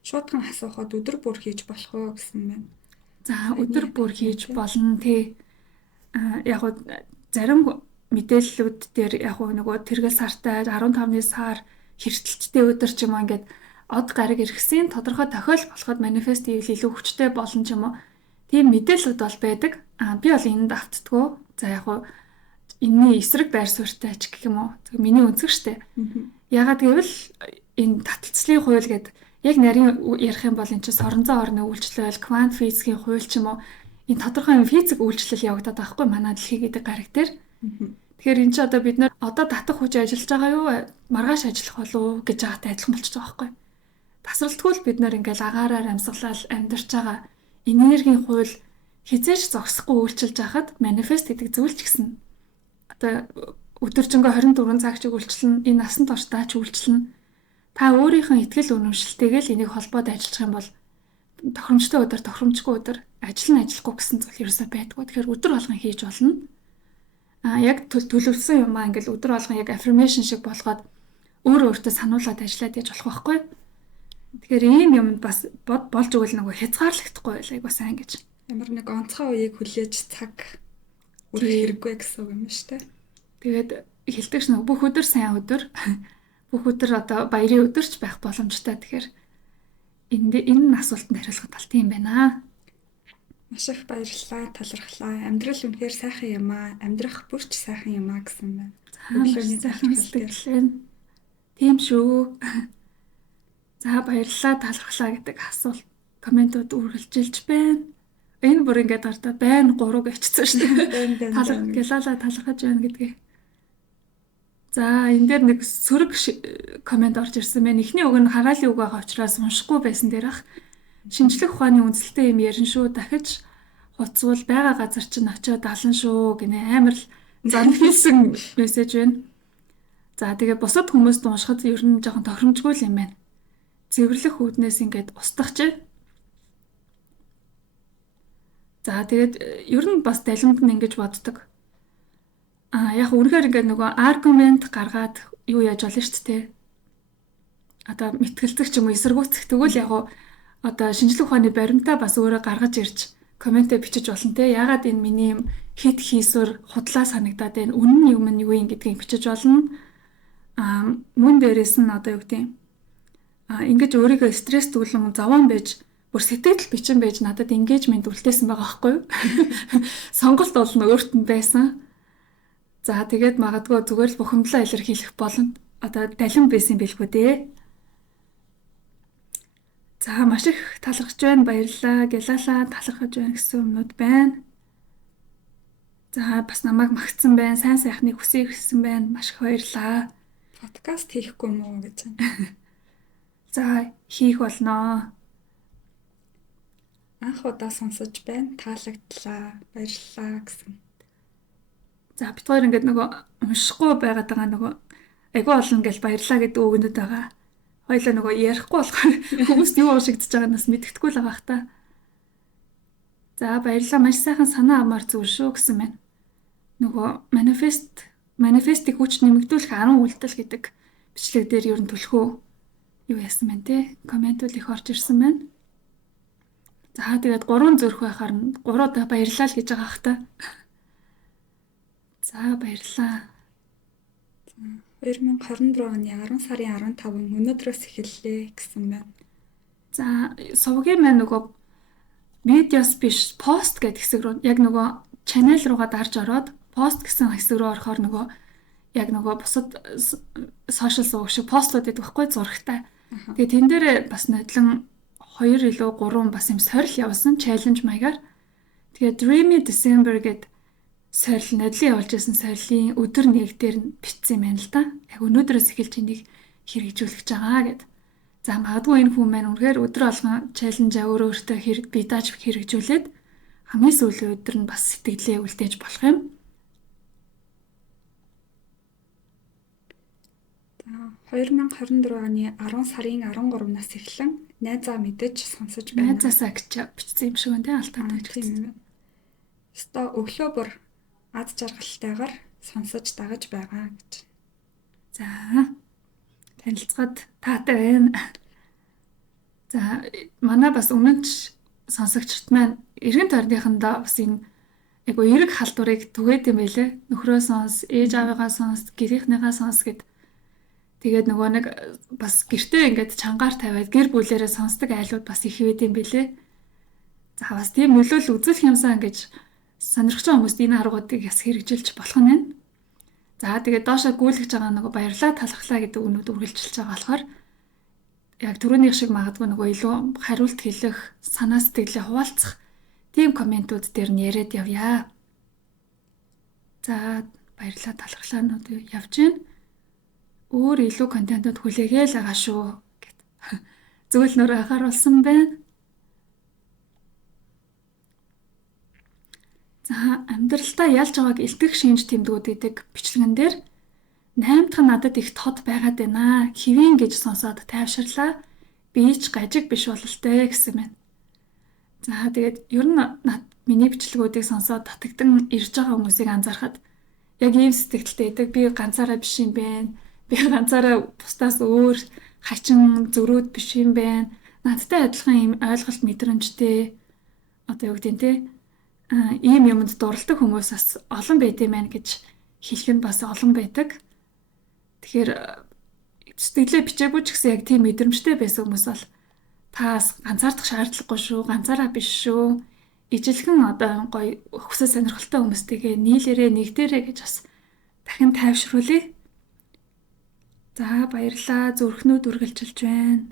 Шуудхан асуухад өдөр бүр хийж болох уу гэсэн байна. За өдөр бүр хийж болно тий. Яг гоо зарим мэдээллүүд дээр яг гоо нөгөө тэргэл сартай 15-ны сар хэртэлцтэй өдөр ч юм уу ингээд од гараг иргэсийн тодорхой тохиол болоход манифест хийвэл илүү хүчтэй болно ч юм уу. Тийм мэдээлэлүүд бол байдаг. Би бол энд автдаггүй. За яг гоо энэний эсрэг байр суурьтай ч гэх юм уу. Миний өнцөг штэ. Ягаад гэвэл энэ таталцлын хууль гэдэг яг нарийн ярих юм бол эн чинь соронзон орны үйлчлэл, квант физикийн хууль ч юм уу. Энэ тодорхой физик үйлчлэл явагдаад байгаа хгүй манай дэлхий гэдэг гараг дээр. Тэгэхээр эн чинь одоо бид нар одоо татах хүч ажиллаж байгаа юу? Маргааш ажиллах болов гэж байгаатай адилхан болчихж байгаа хгүй. Тасралтгүй л бид нар ингээл агаараар амьсгалал амьдарч байгаа энергийн хууль хизээш зогсохгүй үйлчилж байхад манифест гэдэг зүйл ч гэсэн одоо өдөржингөө 24 цаг чиг үйлчлэн энэ насан туршдаа ч үйлчлэн та өөрийнхөө итгэл үнэмшилтэйгээ л энийг холбоод ажиллах юм бол тохиромжтой өдөр тохиромжгүй өдөр ажил нь ажиллахгүй гэсэн зүйл ерөөсөй байдгүй. Тэгэхээр өдөр болгон хийж болно. Яг төлөвлөсөн юм ингээл өдөр болгон яг affirmation шиг болгоод өөртөө сануулад ажиллаад яж болох байхгүй. Тэгэхээр ийм юм бас болж өгөл нөгөө хязгаарлагдахгүй байлаа айгуу сайн гэж. Ямар нэг онцгой үеийг хүлээж цаг үргэлж хэрэггүй гэсэн үг юм шүү дээ. Тэгээд хэлдэгч нөгөө бүх өдөр сайн өдөр бүх өдөр одоо баярын өдөрч байх боломжтой. Тэгэхээр энэ асуултанд хариулахад бол тийм байна. Маш их баярлалаа, талархлаа. Амьдрал үнэхээр сайхан юм аа. Амьдрах бүрч сайхан юм аа гэсэн байна. Өглөөний сайхан сэтгэлээ. Тийм шүү. За баярлалаа, талархлаа гэдэг асуулт комментууд үргэлжилж байна. Энэ бүр ингээд гартаа байна 3 гэвчсэн шүү дээ. Талархлаа, талархаж байна гэдгийг. За энэ дээр нэг сөрөг коммент орж ирсэн байна. Эхний үг нь хараалын үг байгаа учраас уншихгүй байсан дээр ах. Шинжлэх ухааны үндэслэлтэй юм ярин шүү. Дахиж хуцвал байгаа газар чинь очиод далан шүү гинэ амар л зан хэлсэн мессеж байна. За тэгээ бусад хүмүүст уншихад ер нь жоохон тохиромжгүй юм байна. Цэвэрлэх үүднээс ингээд устгах чинь. За тэгээд ер нь бас далимд нь ингэж боддог. Яг үнэхээр ингээд нөгөө аргумент гаргаад юу яаж болно шүү дээ. Одоо мэтгэлцэх ч юм уу эсэргүүцэх тэгвэл яг одоо шинжлэх ухааны баримтаа бас өөрөө гаргаж ирж комментэ бичиж болно те. Ягаад энэ миний юм хит хийсвэр худлаа санагдаад байна. Үнэн юм нь юу юм гэдгийг бичиж болно. Мөн дээрээс нь одоо юу гэдэг ингэж өөрийгөө стресс түлэн заван байж бүр сэтгэл бичин байж надад engagement үлдээсэн байгаа байхгүй юу? Сонголт болно өөрт нь байсан. За тэгээд магадгүй зүгээр л бухимдлаа илэрхийлэх болно. Одоо далин байсан бэлгүй дээ. За маш их талархаж байна. Баярлалаа. Гялалаа талархаж байна гэсэн өмнөд байна. За бас намайг магтсан байна. Сайн сайхныг хүсье гэсэн байна. Маш их баярлалаа. Подкаст хийхгүй мүү гэж байна. За хийх болноо. Анх удаа сонсож байна. Таалагдлаа. Баярлалаа гэсэн. За бид хоёр ингээд нөгөө уншихгүй байгаад байгаа нөгөө айгүй олон гэж баярлалаа гэдэг үгнүүд байгаа. Хоёлаа нөгөө ярихгүй болохоор хүмүүст юу уушигдж байгаанаас мэддэхгүй л байгаа хта. За баярлалаа маш сайхан санаа амаар зүгээр шүү гэсэн байна. Нөгөө манифестик хүч нэмэгдүүлэх 10 үйлдэл гэдэг бичлэг дээр ер нь түлхүү юу яасан байна те. Комментүүд их орж ирсэн байна. За тэгээд 3 зүрх байхаар нь 3 удаа баярлалаа л гэж байгаа хта. За баярлалаа. 2024 оны 10 сарын 15-нд өнөөдрөөс эхэллээ гэсэн байна. За сувгийн маань нөгөө видеос биш пост гэдэг хэсэг рүү яг нөгөө channel руугаа дарж ороод пост гэсэн хэсэг рүү орохоор нөгөө яг нөгөө бусад social сувг шиг постлууд идэх байхгүй зурагтай. Тэгээ тэн дээр бас нодлон 2 илүү 3 бас юм сорил явуулсан challenge маягаар. Тэгээ Dreamy December гэдэг сорил нодлон явуулж байсан сорилын өдөр нэг дээр нь бичсэн юм байна л да. Яг өнөөдрөөс эхэлж энийг хэрэгжүүлэх гэж байгаа гэд. За магадгүй энэ хүн маань үнэхээр өдөр болгон challenge-а өөртөө бидааж хэрэгжүүлээд хамгийн сүүлийн өдөр нь бас сэтгэлээ үлдээж болох юм. За 2024 оны 10 сарын 13-наас эхлэн найзаа мэдэж сонсож байна. Найзаасаа гэж бичсэн юм шиг байна те алтаад гэж тийм. Өстой өглөө бүр ад жаргалтайгаар сонсож дагаж байгаа гэж. За танилцахад таатай байна. За манай бас өмнөд сонсогчт маань эргэн тойрныхандаа бас энэ айгу эрэг халдварыг түгээд юм байлээ. Нөхрөө сонс, ээж аавыгаа сонс, гэрийнхнийгаа сонс гэд. Тэгээд нөгөө нэг бас гэртээ ингээд чангаар тавиад гэр бүлээрээ сонсдог айлууд бас их байд юм байлээ. За бас тийм нөлөөлөл үзүүлэх юмсан гэж сонирхож байгаа хүмүүст энэ аргуудыг бас хэрэгжүүлж болох нь байна. За тэгээд доошоо гүйлгэж байгаа нөгөө баярлалаа талархлаа гэдэг үнүүд үргэлжилж байгаа болохоор яг түрүүнийх шиг магадгүй нөгөө илүү хариулт хэлэх, санаа сэтгэлээ хуваалцах тийм комментүүд дээр нь яриад явъя. За баярлалаа талархлаанууд явж гин. Өөр илүү контентууд хүлээгээл байгаа шүү гэд. Зөвл нөр анхааруулсан байна. За амьдралдаа ялж байгааг илтгэх шинж тэмдгүүд гэдэг бичлэгэн дээр 8 дахь надад их тод байгаад байна. Хэвэн гэж сонсоод тайвширлаа. Би ч гажиг биш бололтой гэсэн байна. За тэгээд ер нь миний бичлэгүүдийг сонсоод татагдан ирж байгаа хүмүүсийг анзаархад яг ийм сэтгэлтэй байдаг. Би ганцаараа биш юм байна. Би ганцаараа бусдаас өөр хачин зөрүүд биш юм байна. Надтай адилхан ийм ойлголт мэдрэмжтэй одоо юу гэдэг нь те ийм юмд дурладаг хүмүүс бас олон байд юм байна гэж хэлэх нь бас олон байдаг. Тэгэхээр сэтгэлээ бичээгүй ч гэсэн яг тийм мэдрэмжтэй байсан хүмүүс бол таас ганцаардах шаардлагагүй шүү, ганцаараа биш шүү. Ижилхэн одоо гоё хүсэл сонирхолтой хүмүүстэйгээ нийлээрээ нэгдээрээ гэж бас дахин тайвшруулъя. За баярлалаа. Зүрхнүүд үргэлжилж байна.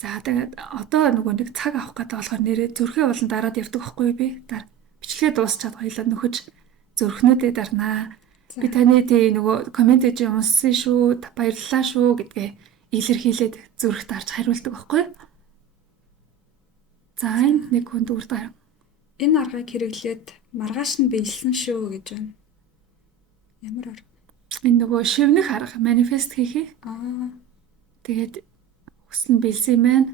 За тэгээд одоо нөгөө нэг цаг авах гэдэг болохоор нэрээ зүрхээ болон дараад явдаг байхгүй би. Бичлэгээ дуусчаад хоёлаа нөхөж зүрхнүүдээ дарнаа. Би таны тий нөгөө коммент хийж унссан шүү, баярлалаа шүү гэдгээ илэрхийлээд зүрх дарж хариулдаг байхгүй. За энэ нэг хүнд үрдээ. Энэ аргыг хэрэглээд маргааш нь биелсэн шүү гэж байна. Ямар арга? Энэ нөгөө шивнэх арга манифест хийхээ. Тэгээд хүсэл нь биелсэн юм байна.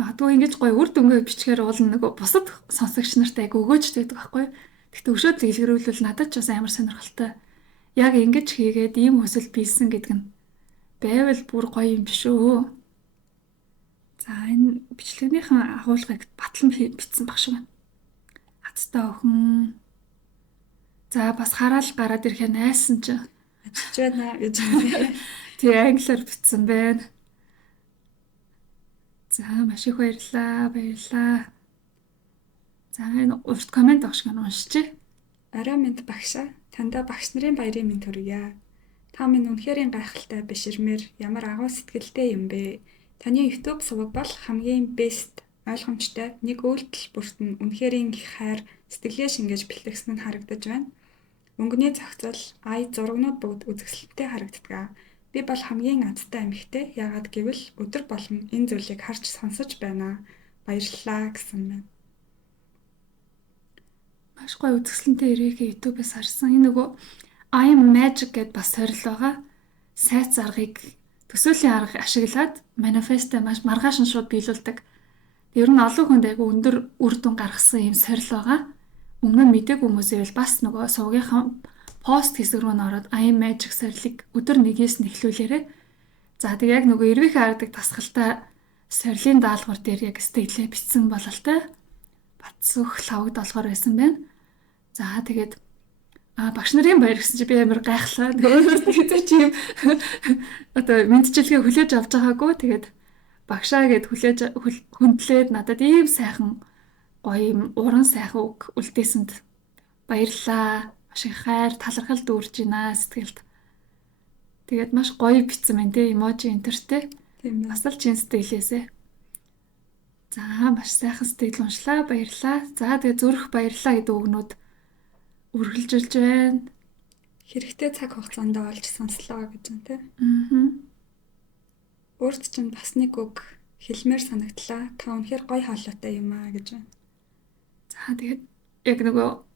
Магадгүй ингэж гоё үр дүнгээ бичгээр уулна нөгөө бусад сонсогч нартай өгөөжтэй байдаг байхгүй. Гэхдээ өшөөд илгэрүүлвэл надад ч бас амар сонирхолтой. Яг ингэж хийгээд ийм хүсэл биелсэн гэдэг нь байвал бүр гоё юм шүү. За энэ бичлэгнийхэн агуулгыг батлан бичсэн баг шиг байна. Хацтай охин. За бас хараал гараад ирэхээ найсан ч ажиж байна гэж байна. Тэг англиар бичсэн байна. За маш их баярлалаа. За энэ урт коммент авах шиг уншчихъя. Арай минь багшаа, тандаа багш нарын баярын минь төргийа. Та минь үнэхээр гайхалтай биширмээр ямар агуу сэтгэлтэй юм бэ? Таны YouTube суваг бол хамгийн best ойлгомжтой нэг үйлдэл бүрт нь үнэхээр их хайр сэтгэлээ шингээж бэлтгэсэн нь харагдаж байна. Өнгөний зохицол, зурагнууд бүгд үзэсгэлэнтэй харагддаг. Би бол хамгийн азтай эмэгтэй. Яагаад гэвэл өдөр болгон энэ зүйлийг харж сонсож байна. Баярлалаа гэсэн байна. Маш гоё үзэсгэлэнтэй ирээгээ YouTube-ээс харсан. Энэ нөгөө I am magic гэдээ бас сорил байгаа. Сайц аргыг төсөөлийн арга ашиглаад манифестээ маш маргааш нь шууд биелүүлдэг. Ер нь олон хүнд айгу өндөр үр дүн гаргасан юм сорил байгаа. Өмнө нь мдэггүй хүмүүсээ бол бас нөгөө сувгийнхаа пост хэсэг рүү н ороод I am magic сорилыг өдөр нэгээс нэхлүүлээрэй. За тэг яг нөгөө эрвэх хардаг тасгалтай сорилын даалгавар дээр яг стейлээ бичсэн бололтой. Бацсөх лавгд болохоор байсан байна. За тэгээд багш нарын баяр гэсэн чи би амар гайхлаа. Тэгээд чи юм одоо мэдчилгээ хүлээж авч байгаагүй. Тэгээд багшаа гэд хүндлээд надад ийм сайхан гоё юм уран сайхан үг үлдээсэнд баярлаа. Маш их хайр, талархал дүүрж байна сэтгэлд. Тэгээд маш гоё бичсэн байна те эможи энтертэй. Тийм байна. Бас л чин сэтгэлээсээ. За маш сайхан сэтгэл уншлаа. Баярлаа. За тэгээд зүрх баярлаа гэдэг үгнүүд үргэлжилж байна. Хэрэгтэй цаг хугацаанд олж сонслоо гэж байна тий. Өөрт чинь бас нэг үг хэлмээр санагдлаа. Та үнэхээр гоё хаалаатай юм аа гэж байна. За тэгээд яг нөгөө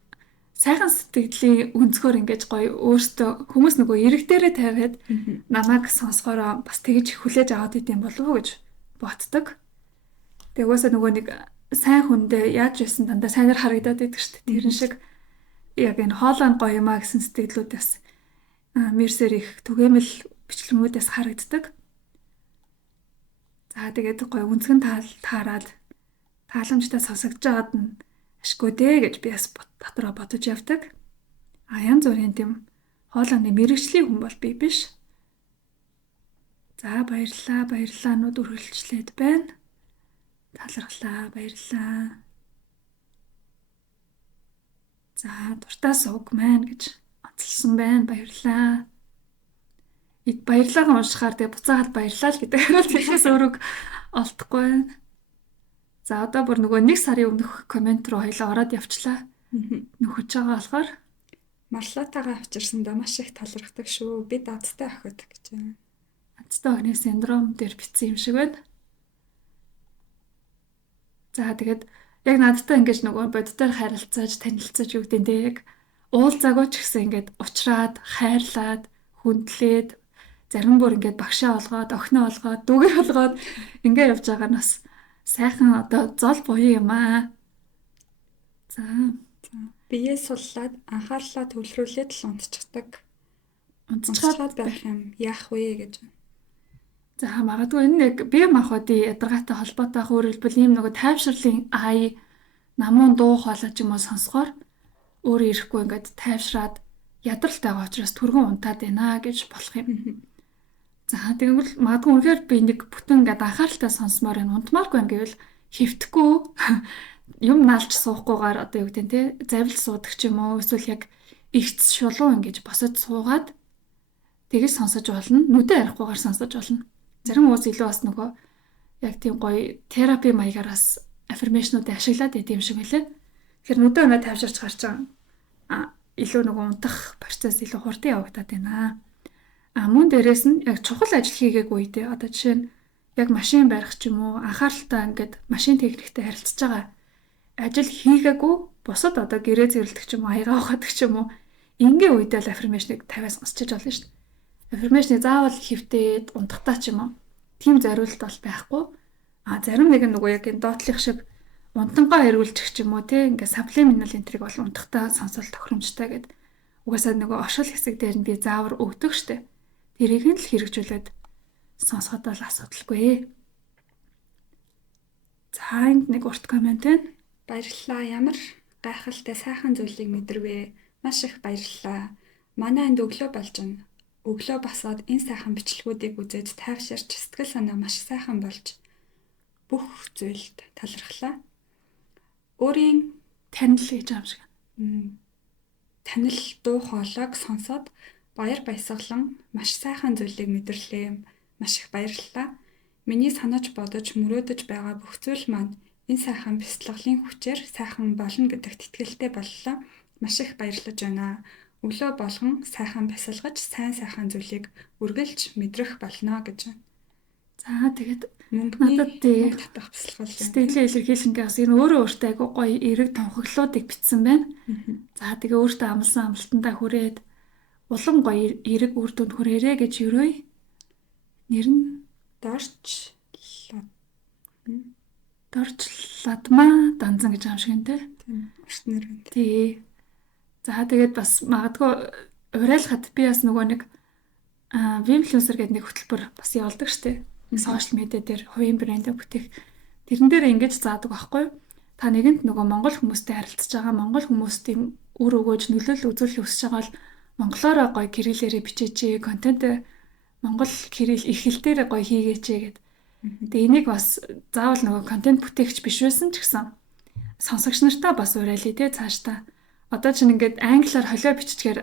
сайхан сэтгэлийн өнцгөр ингэж гоё өөртөө хүмүүс нөгөө эрэг дээрээ тавиад намайг сонсохороо бас тэгж хүлээж аваад идэм болов уу гэж боддог. Тэгээ угаасаа нөгөө нэг сайн хүндээ яаж байсан дандаа сайнаар харагдаад идэг шүү дээ. Тэрэн шиг яг энэ хоолойн гоё юмаа гэсэн сэтгэлүүдээс мэрсэр их түгээмэл бичлэгүүдээс харагддаг. За тэгээд гоё үнцгэн таарад тааламжтай сонсогдож байгаад нь ашгүй дээ гэж би бас дотроо бодож явдаг. Янз бүрийн тийм хоолойны мэрэгжлийн хүн бол би биш. За баярлаа нууд үргэлжлээд байна. Талархлаа, баярлаа. За дуртай сууг маань гэж онцлсан байна. Баярлаа. Баярлаагаа уншихаар тэгээ буцаагаад баярлаа л гэдэг. Тэрхээс өөрөг олдохгүй байна. За одоо бүр нөгөө 1 сарын өмнөх комент руу хоёлаа ороод явчлаа. Нөхөж байгаа болохоор Марлатагаа авчирсандаа маш их талархдаг шүү. Би дадтай охид гэж байна. Дадтай охины синдром дээр бичсэн юм шиг байна. За тэгээд яг надтай ингэж нөгөө бодитоор харилцааж танилцаж юу гэдэг нь яг уулзаагүй ч гэсэн ингэж уулзраад хайрлаад хүндлээд зарим бүр ингэж багшаа олгоод охиноо олгоод дүүгээ олгоод ингэ явж байгаа нь бас сайхан одоо зол буюу юм аа. За Бие суллаад анхаарлаа төвлөрүүлээд л унтчихдаг. Унтчихад байх юм яах вэ гэж байна. За магадгүй энэ нэг бие махбодын ядаргаатай холбоотой хөрөлбөл ийм нөгөө тайвшрлын ай намуун дуу хоолой ч юм уу сонсохоор өөрөө ирэхгүй ингээд тайвшраад ядралтай байгаа учраас түргэн унтаад байна гэж болох юм. За тэгвэл магадгүй үнэхээр би нэг бүтэн ингээд анхааралтай сонсомоор энэ унтмааргүй юм гэвэл хөвтөхгүй юм наалж суухгүйгээр одоо юу гэдэг нь те завил суудаг ч юм уу эсвэл яг игц шулуу ингэж босож суугаад тэгэж сонсож болно. Нүдэ арихгүйгээр сонсож болно. Зарим хүмүүс илүү бас нөгөө яг тийм гоё терапи маягаар бас аффирмейшнуудыг ашиглаад байт юм шиг байлаа. Тэгэхээр нүдэ өнөө тайвширч гарч байгаа илүү нөгөө унтах процесс илүү хурдан явагдаад байна. Мөн дээрээс нь яг чухал ажил хийгээгүй үедээ одоо жишээ нь яг машин барих ч юм уу анхааралтай ингээд машин техниктэй харилцаж байгаа ажил хийгээгүй бусад одоо гэрээ зэрэлдэг ч юм уу аягаа ухаадаг ч юм уу ингийн үедээ л аффирмейшнийг тавиас сонсчиж болно шүү дээ. Аффирмейшнийг заавал хөвтөөд унтахтаа ч юм уу тийм зориулт бол байхгүй. Зарим нэг нөгөө яг энэ доотлих шиг унтангаа эргүүлчих ч юм уу те ингээ саплиминал энтриг бол унтахтаа сонсол тохиромжтой гэд угаасаа нөгөө оршил хэсэг дээр нь би заавар өгдөг штэ. Тэрийг нь л хэрэгжүүлээд сонсоход бол асуудалгүй. За энд нэг урт комент байна. Баярлалаа. Ямар гайхалтай сайхан зүйлийг мэдэрвэ. Маш их баярлалаа. Манай энд өглөө болж байна. Өглөө басаад энэ сайхан бичлэгүүдийг үзээд тайвширч сэтгэл санаа маш сайхан болж бүх зүйлд талархлаа. Өөрийн танил гэж юм шиг. Танил дуу хоолойг сонсоод баяр баясгалан маш сайхан зүйлийг мэдэрлээ. Маш их баярлалаа. Миний санаж бодож мөрөөдөж байгаа бүх зүйл маань энэ сайхан бяцлаглалын хүчээр сайхан болно гэдэгт итгэлтэй боллоо. Маш их баярлаж байна. Өглөө болгон сайхан бясалгаж сайхан зүйлийг үргэлж мэдрэх болно гэж байна. За тэгээд надад татах бясалгал юм. Сэтгэлийн илэрхийлэнгээс энэ өөрөө өөртөө айгүй гоё эрэг тунхаглуудыг бичсэн байна. За тэгээ өөртөө амлсан амлалтандаа хүрээд улам гоё эрэг үр дүнд хүрээрээ гэж өрөөе. Нэр нь Дорчладмаа данзан гэж аим шиг энэ. Тийм. Урт нэр байна. Тий. За тэгээд бас магадгүй урайлахад би бас нөгөө нэг Vimfluencer гэдэг нэг хөтөлбөр бас явуулдаг штеп. Сошиал медиа дээр хувийн брэндээ бүтээх. Тэрэн дээр ингэж заадаг байхгүй. Та нэгэнт нөгөө монгол хүмүүстэй харилцаж байгаа монгол хүмүүст юм үр өгөөж нөлөөлөл үзүүлэх хүсэж байгаа бол монголоор гоё кириллээрээ бичээч, контент монгол кирилл их хэлээр гоё хийгээч гэд. Тэгээ энийг бас заавал нөгөө контент бүтээгч биш байсан ч гэсэн сонсогч нартаа бас уриалъя те цаашдаа. Одоо чинь ингээд англиар холио биччихээр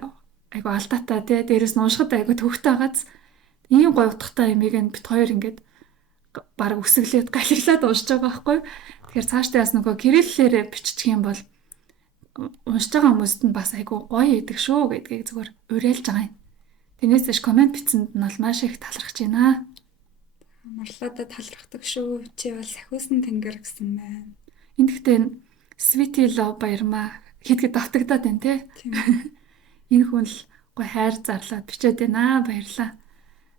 айгу алдаатай те дээрэс нь уншихад айгу төвхтэй байгааз ийм гоё утгатай юмыг нь бит хоёр ингээд баг үсгэлээд галиглаад уншиж байгаа байхгүй. Тэгэхээр цаашдаа бас нөгөө кириллээр биччих юм бол уншиж байгаа хүмүүст нь бас айгу гоё идэг шүү гэдгийг зүгээр уриалж байгаа юм. Тэрнээс дэш комент бичсэнд нь бол маш их талархаж байна. Марлаада талархдаг шүү. Чи бол сахиусан тэнгэр гэсэн байна. Энд гэхдээ Sweetie Love баярмаа хэд давтагдаад байна те. Тийм. Энэ хүн л гоё хайр зарлаад бичээд байна. Баярлаа.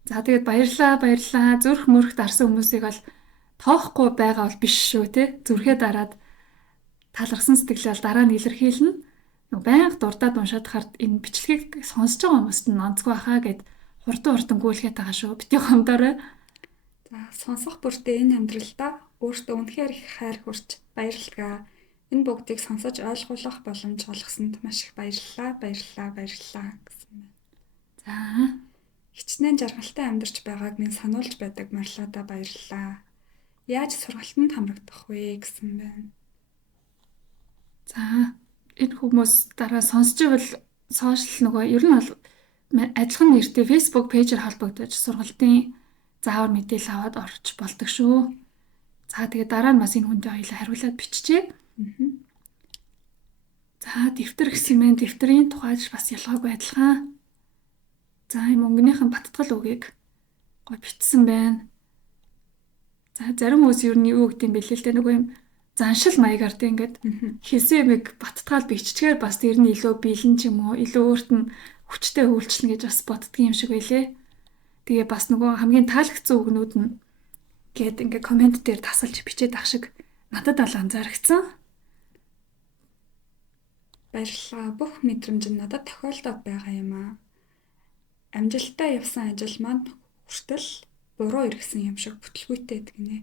За тэгээд баярлаа. Зүрх мөрөх дарсан хүмүүсийг бол тоохгүй байгаа бол биш шүү те. Зүрхээ дараад талархсан сэтгэлээ дараа нь илэрхийлнэ. Байнга дурдаад уншаад хард энэ бичлэгийг сонсож байгаа хүмүүст нь онцгой хаа гэд хурдан гүйлгээд байгаа шүү. Бити хомдорой. За сонсох бүртээ энэ амьдралдаа өөртөө үнэхээр их хайр хүрч баярлалаа. Энэ бүгдийг сонсож ойлгох боломж олгосонд маш их баярлалаа гэсэн байна. За Хичнээн жаргалтай амьдарч байгааг минь сануулж байдаг Марлаада баярлалаа. Яаж сургалтанд хамрагдах вэ гэсэн байна. За энэ хүмүүс дараа сонсч ивэл сошиал нөгөө ер нь бол адилхан нэртэй Facebook пэйжээр холбогдож сургалтын заавар мэдээлэл аваад орж болдог шүү. За тэгээ дараа нь бас энэ хүнтэй хоёулаа хариулаад биччихье. За дэвтэр гэсэн мэн дэвтрийн тухайд бас ялгаагүй адилхан. За энэ мөнгөнийхэн баттгал үгийг гой бичсэн байна. За зарим хүмүүс ер нь юу гэдэг юм бэлээ л дээ нөгөө юм заншил маягаар тийм ингээд хэлсэн юмыг баттгаал биччихээр бас тэр нь илүү бэлэн ч юм уу илүү өөрт нь хүчтэй үйлчлэнэ гэж бас боддөг юм шиг байлээ. Тэгээ бас нөгөө хамгийн таалагдсан үгнүүд нь гээд ингээд комент дээр тасалж бичээд ах шиг надад бол анзаарчихсан. Баярлалаа. Бүх мэдрэмж нь надад тохиолдоод байгаа юм аа. Амжилттай явсан ажил маань хүртэл буруу иргсэн юм шиг бүтлгүйтэй гинэ.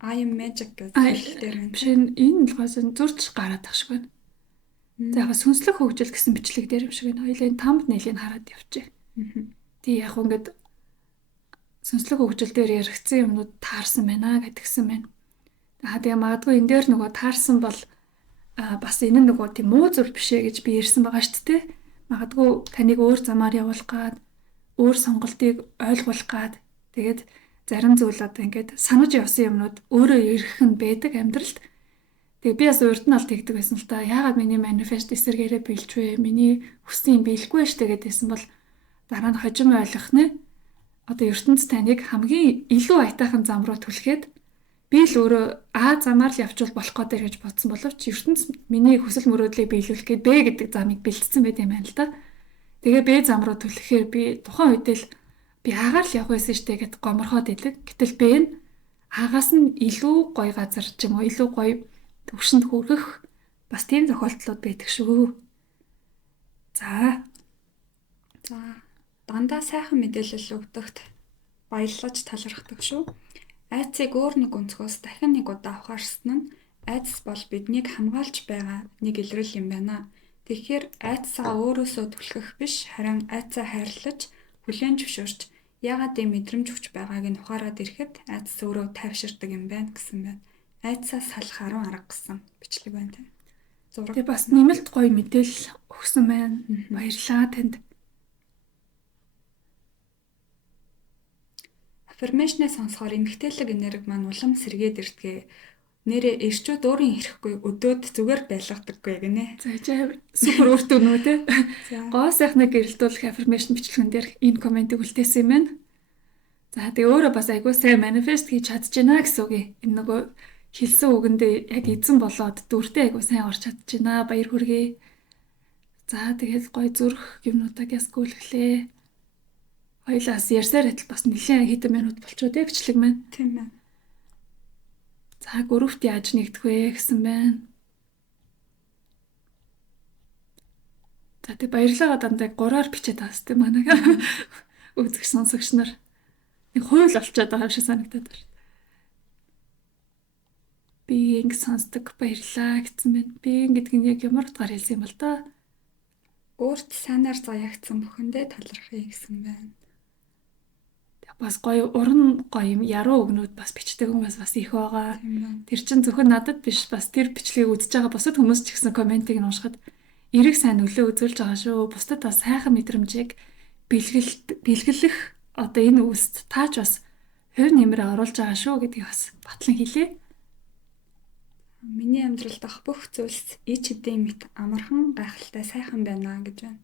I am magic гэж хэлэлтээр байна. Биш энэ болохоос зурж гараад ах шиг байна. За яг сүнслэг хөгжил гэсэн бичлэг дээр юм шиг байна. Хоёлын тамд нэлийн хараад явчих. Тий яг ингээд сүнслэг хөгжил дээр яригдсан юмнууд таарсан байна гэдгсэн байна. Тэгээ магадгүй энэ дээр нөгөө таарсан бол бас энэ нөгөө тийм муу зүйл биш ээ гэж би ярьсан байгаа шүү дээ. Магадгүй таныг өөр замаар явуулах гад, өөр сонголтыг ойлгуулах гад тэгээд зарим зүйл одоо ингээд санаж явсан юмнууд өөрөө ирэх нь байдаг амьдралд. Тэгээ би бас урд нь аль тэгдэг байсан л та. Яагаад миний манифест эсэргээрээ биелж вэ? Миний хүссэн юм биелэхгүй штэ гэдээсэн бол дараа нь хожим ойлгох нэ. Одоо ертөнц таныг хамгийн илүү аятайхан зам руу түлхээд би л өөрөө А замаар л явчвал болох гэдэг гэж бодсон боловч ертөнц миний хүсэл мөрөөдлийг биелүүлэхэд Б гэдэг замыг бэлдсэн байт юм байна л да. Тэгээ Б зам руу түлхэхээр би тухайн үед л би агаар л явах байсан штэ гэд гоморхоод идэг. Гэтэл Б нь агаас нь илүү гоё газар ч юм уу илүү гоё төвшөнд хүрэх бас тийм тохиолдлууд байдаг шүү. За дандаа сайхан мэдээлэл өгдөгт баярлаж талархдаг шүү. Айцыг өөр нэг өнцгөөс дахин нэг удаа ухаарсан нь айц бол биднийг хамгаалж байгаа нэг илрэл юм байна. Тэгэхээр айцаа өөрөөсөө түлхэх биш харин айцаа хайрлаж хүлээн зөвшөөрч яагаад ийм мэдрэмж хүч байгааг нь ухаарад ирэхэд айц өөрөө тайвширдаг юм байна гэсэн байна. Айцаа салах 10 арга гэсэн бичлэг байна тийм. Тэгээ бас нэмэлт гоё мэдээлэл өгсөн байна. Баярлалаа танд. Аффирмашнээ сонсохоор эмгтээлэг энерги маань улам сэргээд ирдгээ. Нэрээ эрчүүд өөрийн ирэхгүй өдөөд зүгээр байлгадаггүй гинэ. За супер өөртөө нөө те. Гоо сайхнаа гэрэлтүүлэх аффирмашн бичлэгэн дээр энэ комментиг үлдээсэн юм байна. За тэгээ өөрөө бас айгүй сайн манифест хийж чадчихна гэсэн үг. Энэ нөгөө хэлсэн үгэндээ яг эзэн болоод дүртэй айгүй сайн орч чадчихна. Баяр хүргэе. За тэгээд гой зүрх юмнуудаа ясгүүлглээ. Хоёлаас ярьсаар адил бас нэлээд хэдэн минут болчихоо те бичлэг маань. Тийм ээ. За группт яаж нэгдэх вэ гэсэн байна. За тэг баярлалаа дандаа 3-аар бичээд байгаа сте манайг. Үзэх сонсогч нар нэг хууль олцоод байгаа юм шиг санагдаад байна. Би ингэ сонсдог баярлалаа гэсэн байна. Би ингэдэг нь яг ямар утгаар хэлсэн юм бол та. Өөрт сайнаар заяагцсан бүхэндээ талархъя гэсэн байна. Бас гоё уран гоё юм яруу өгнүүд бас бичдэг хүмүүс бас их байгаа. Тийм байна. Тэр чинь зөвхөн надад биш бас тэр бичлэгийг үзэж байгаа бусад хүмүүс ч гэсэн комментиг нь уншихад эрэг сайн нөлөө үзүүлж байгаа шүү. Бусдад бас сайхан мэдрэмжийг бэлгэлэх одоо энэ үст тааж бас хувь нэмрээ оруулж байгаа шүү гэдгийг бас батлан хэлье. Миний амьдралд ах бүх зүйлс ич хэдийн мэт амархан гайхалтай сайхан байна гэж байна.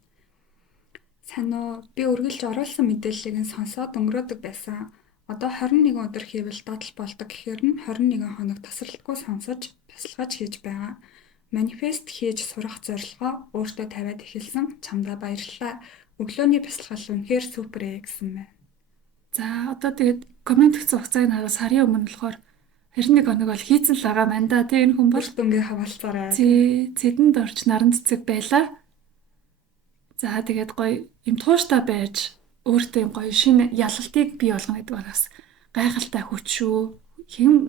Сайн уу, би үргэлж оруулсан мэдээллийг нь сонсоод өнгөрөөдөг байсан. Одоо 21 өдөр хийвэл дадал болдог гэхээр нь 21 хоног тасралтгүй сонсож, бясалгаж хийж байгаа. Манифест хийж сурах зорилгоо өөртөө тавиад эхэлсэн. Чамдаа баярлалаа. Өглөөний бясалгал үнэхээр супер гэсэн байна. За одоо тэгээд коммент өгсөн хугацааг хараа сарын өмнө болохоор 21 хоног бол хийцэн л байгаа мэн да. Тэгээ энэ хүн бол Бүртүнгээ хаваалцаарай. зэдэнд орч наран цэцэг байла. За тэгээд гоё юм тууштай байж өөртөө юм гоё шинэ ялалтыг бий болгоно гэдэг бол бас гайхалтай хүч шүү.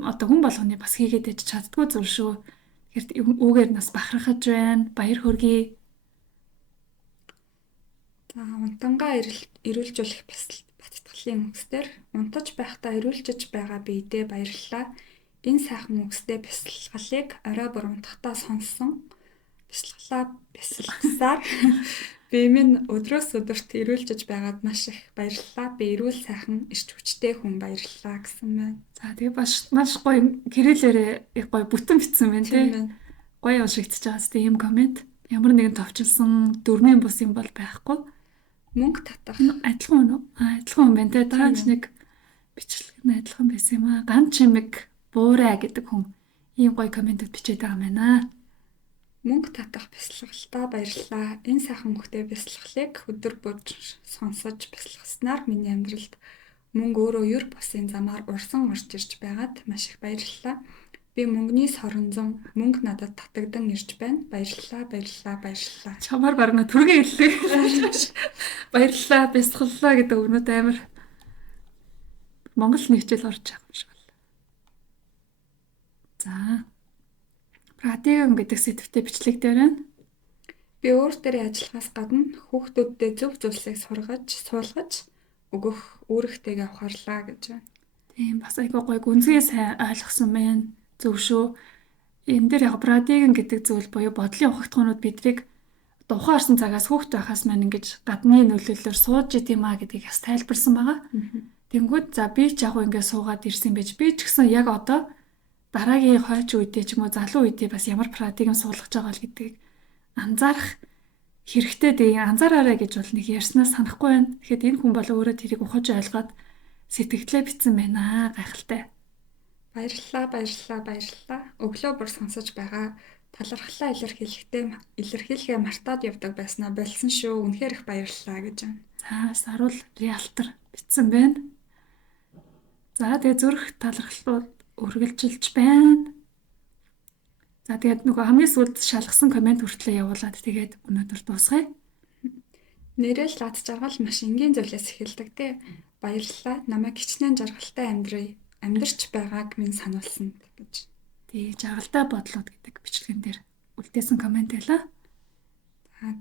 Одоо хүн болгоны бас хийгээд иж чаддгүй зүйл шүү. Тэгэхээр үүгээр нас бахархаж байна. Баяр хүргэе. За унтангаа ирүүлжүүлэх баттгалын үгсээр унтаж байхдаа ирүүлжиж байгаа биедээ баярлалаа. Энэ сайхан үгстэй бясалгалыг орой бүр унтахтаа сонссон. Бясалгасаар би минь өдрөөс өдөрт ирүүлжиж байгаад маш их баярлалаа. Би эрүүл сайхан эрч хүчтэй хүн баярлалаа гэсэн байна. За тэгээ маш гоё гэрээлээрээ их гоё бүтэн бичсэн байна тий. Гоё уншигдчихэж байгаа сте ийм коммент. Ямар нэгэн товчлсон дөрмийн бус юм бол байхгүй. Мөнгө татах. Адилхан үнэ? Адилхан юм байна тий. Ганц нэг бичлэг нь адилхан байсан юм аа. Ганц чимэг буурай гэдэг хүн ийм гоё комментэд бичээд байгаа юм байна. Мөнгө татах бясалгалтаа баярлалаа. Энэ сайхан хөхтэй бясалгалыг өдөр бүр сонсож бясалгаснаар миний амьдралд мөнгө өөрөө юр бусын замаар урсан орж ирж байгаад маш их баярлалаа. Би мөнгөний соронзон мөнгө надад татагдан ирж байна. Баярлалаа, баярлалаа, баярлалаа. Чамаар барна түргээ хэллээ. Баярлалаа, бясалгалаа гэдэг өгнүүд амар Монгол нэгжил орж байгаа юм шиг байна. За. Радион гэдэг сэдвтэй бичлэг дээр байна. Би өөр дээрээ ажиллахаас гадна хүүхдүүддээ зөв зүйлсийг суулгаж өгөх үүрэгтэйгээ ухаарлаа гэж байна. Тийм бас айгүй гоё гүнзгий сайн ойлгосон байна. Зөв шүү. Энэ дээр яг радион гэдэг зүйл буюу бодлын ухагтхуунууд бидрийг ухаарсан цагаас хүүхд байхаас маань ингэж гадны нөлөөллөөр сууж идэм а гэдгийг бас тайлбарсан байгаа. Тэнгүүд за би ч яг ингэ суугаад ирсэн байж би ч гэсэн яг одоо дараагийн хойч үедээ ч юм уу залуу үедээ бас ямар парадигм суулгаж байгаа л гэдгийг анзаарах хэрэгтэй дээ. Анзаараарай гэж бол нэг ярьснаас санахгүй байна. Тэгэхэд энэ хүн бол өөрөө тэрийг ухаж ойлгоод сэтгэлдээ битсэн байна. Гайхалтай. Баярлалаа, баярлалаа, баярлалаа. Өглөө бүр сонсож байгаа. Талархлаа илэрхийлэхээ мартаад явдаг байснаа болсон шүү. Үнэхээр их баярлалаа гэж байна. За саруул реалтер битсэн байна. За тэгээ зүрх талархлууд үргэлжилж байна. За тэгээд нөгөө хамгийн сүүлд шалгасан коммент хүртлээ явуулаад тэгээд өнөөдөр дуусгая. Нэрэл лад жаргал маш энгийн зүйлээс эхэлдэг те. Баярлалаа. Намайг хичнээн жаргалтай амьдарч байгааг минь сануулсан гэж. Тий, жаргалтай бодлууд гэдэг бичлэгэн дээр үлдээсэн коммент байлаа.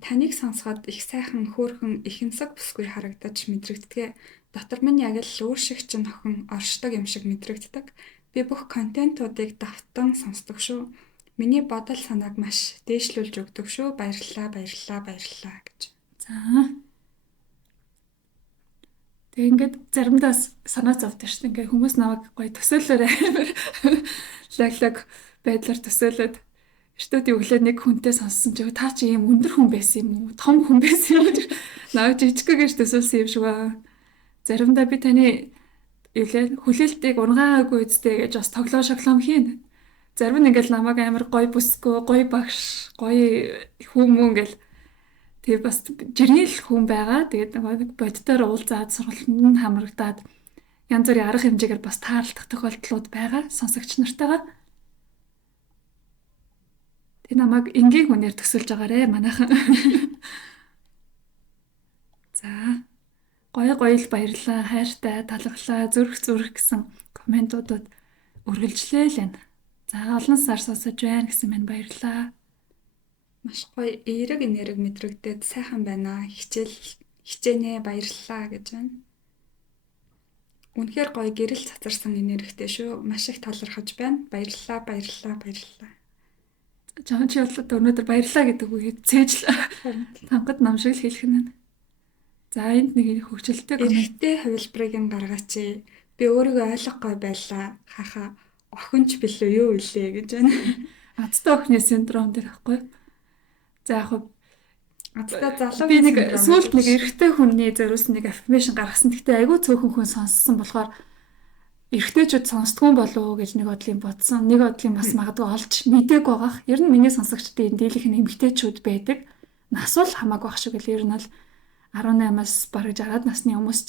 Таныг сонсоход их сайхан хөөрхөн ихэнсэг бүсгүй харагдаж мэдрэгддэг. Дотор минь яг л өөр шиг ч нохин оршдог юм шиг мэдрэгддэг. Би бүх контентуудыг давтан сонсдог шүү. Миний бодол санааг маш дээшлүүлж өгдөг шүү. Баярлалаа, баярлалаа, баярлалаа гэж. За. Тэг ингээд заримдаа санаа зовдөг шүү. Ингээ хүмүүс намайг гоё төсөөлөөр амар лаглаг байдлаар төсөөлөд студийн өглөө нэг хүнтэй сонссон чи та чи ийм өндөр хүн байсан юм уу? Том хүн байсан юм уу? Наваа жижиггээс төсөөлсөн юм шиг байна. Заримдаа би таны хүлээлтийг унгаагүй үсттэй гэж бас тоглоо шоглоом хийн. Зарим нь ингээл намайг амар гоё бүсгөө, гоё багш, гоё хүмүүн гэл тэгээ бас жиргэл хүн байгаа. Тэгээд нэг боддоор уулзаад сургалтанд хамрагдаад янз бүрийн арга хэмжээгээр бас таарлах тохиолдлууд байгаа сонсогч нартайгаа. Тэгээ намайг энгийн хүнээр төсөлж байгаарэ манайхан. За гоё л баярлалаа. Хайртай, талархлаа, зүрх гэсэн комментуудад үргэлжлээ л байна. За олон сар сонсож байна гэсэн мань баярлалаа. Маш гоё эерэг энерги мэдрэгдээд сайхан байна. Хичээнэ баярлалаа гэж байна. Үнэхээр гоё гэрэл цацарсан энергитэй шүү. Маш их талархаж байна. Баярлалаа. Жон чи болоод өнөөдөр баярлалаа гэдэг үгийг цээжл тангад нам шиг л хэлэх нь байна. За энд нэг хөвгчлөлтэй коммент. Эрэгтэй хувилбарыг нь гаргаач. Би өөрийгөө ойлгохгүй байлаа. Хаха охинч билүү юу илээ гэж байна. Азтай охины синдром дээр ахгүй. За яг Азтай залуу би нэг сүүлд нэг эрэгтэй хүний зориулсан нэг аффирмашн гаргасан. Гэхдээ айгүй цөөхөн хүн сонссон болохоор эрэгтэйчүүд сонсдгүй болов уу гэж нэг бодлын бодсон. Нэг бодлын бас магадгүй олж мдэггүй байгаах. Ер нь миний сонсогчдын энэ дийлийнх нь эмэгтэйчүүд байдаг. Нас бол хамаагүй байх шиг л ер нь бол 18-аас бараг 60-аад насны хүмүүс ч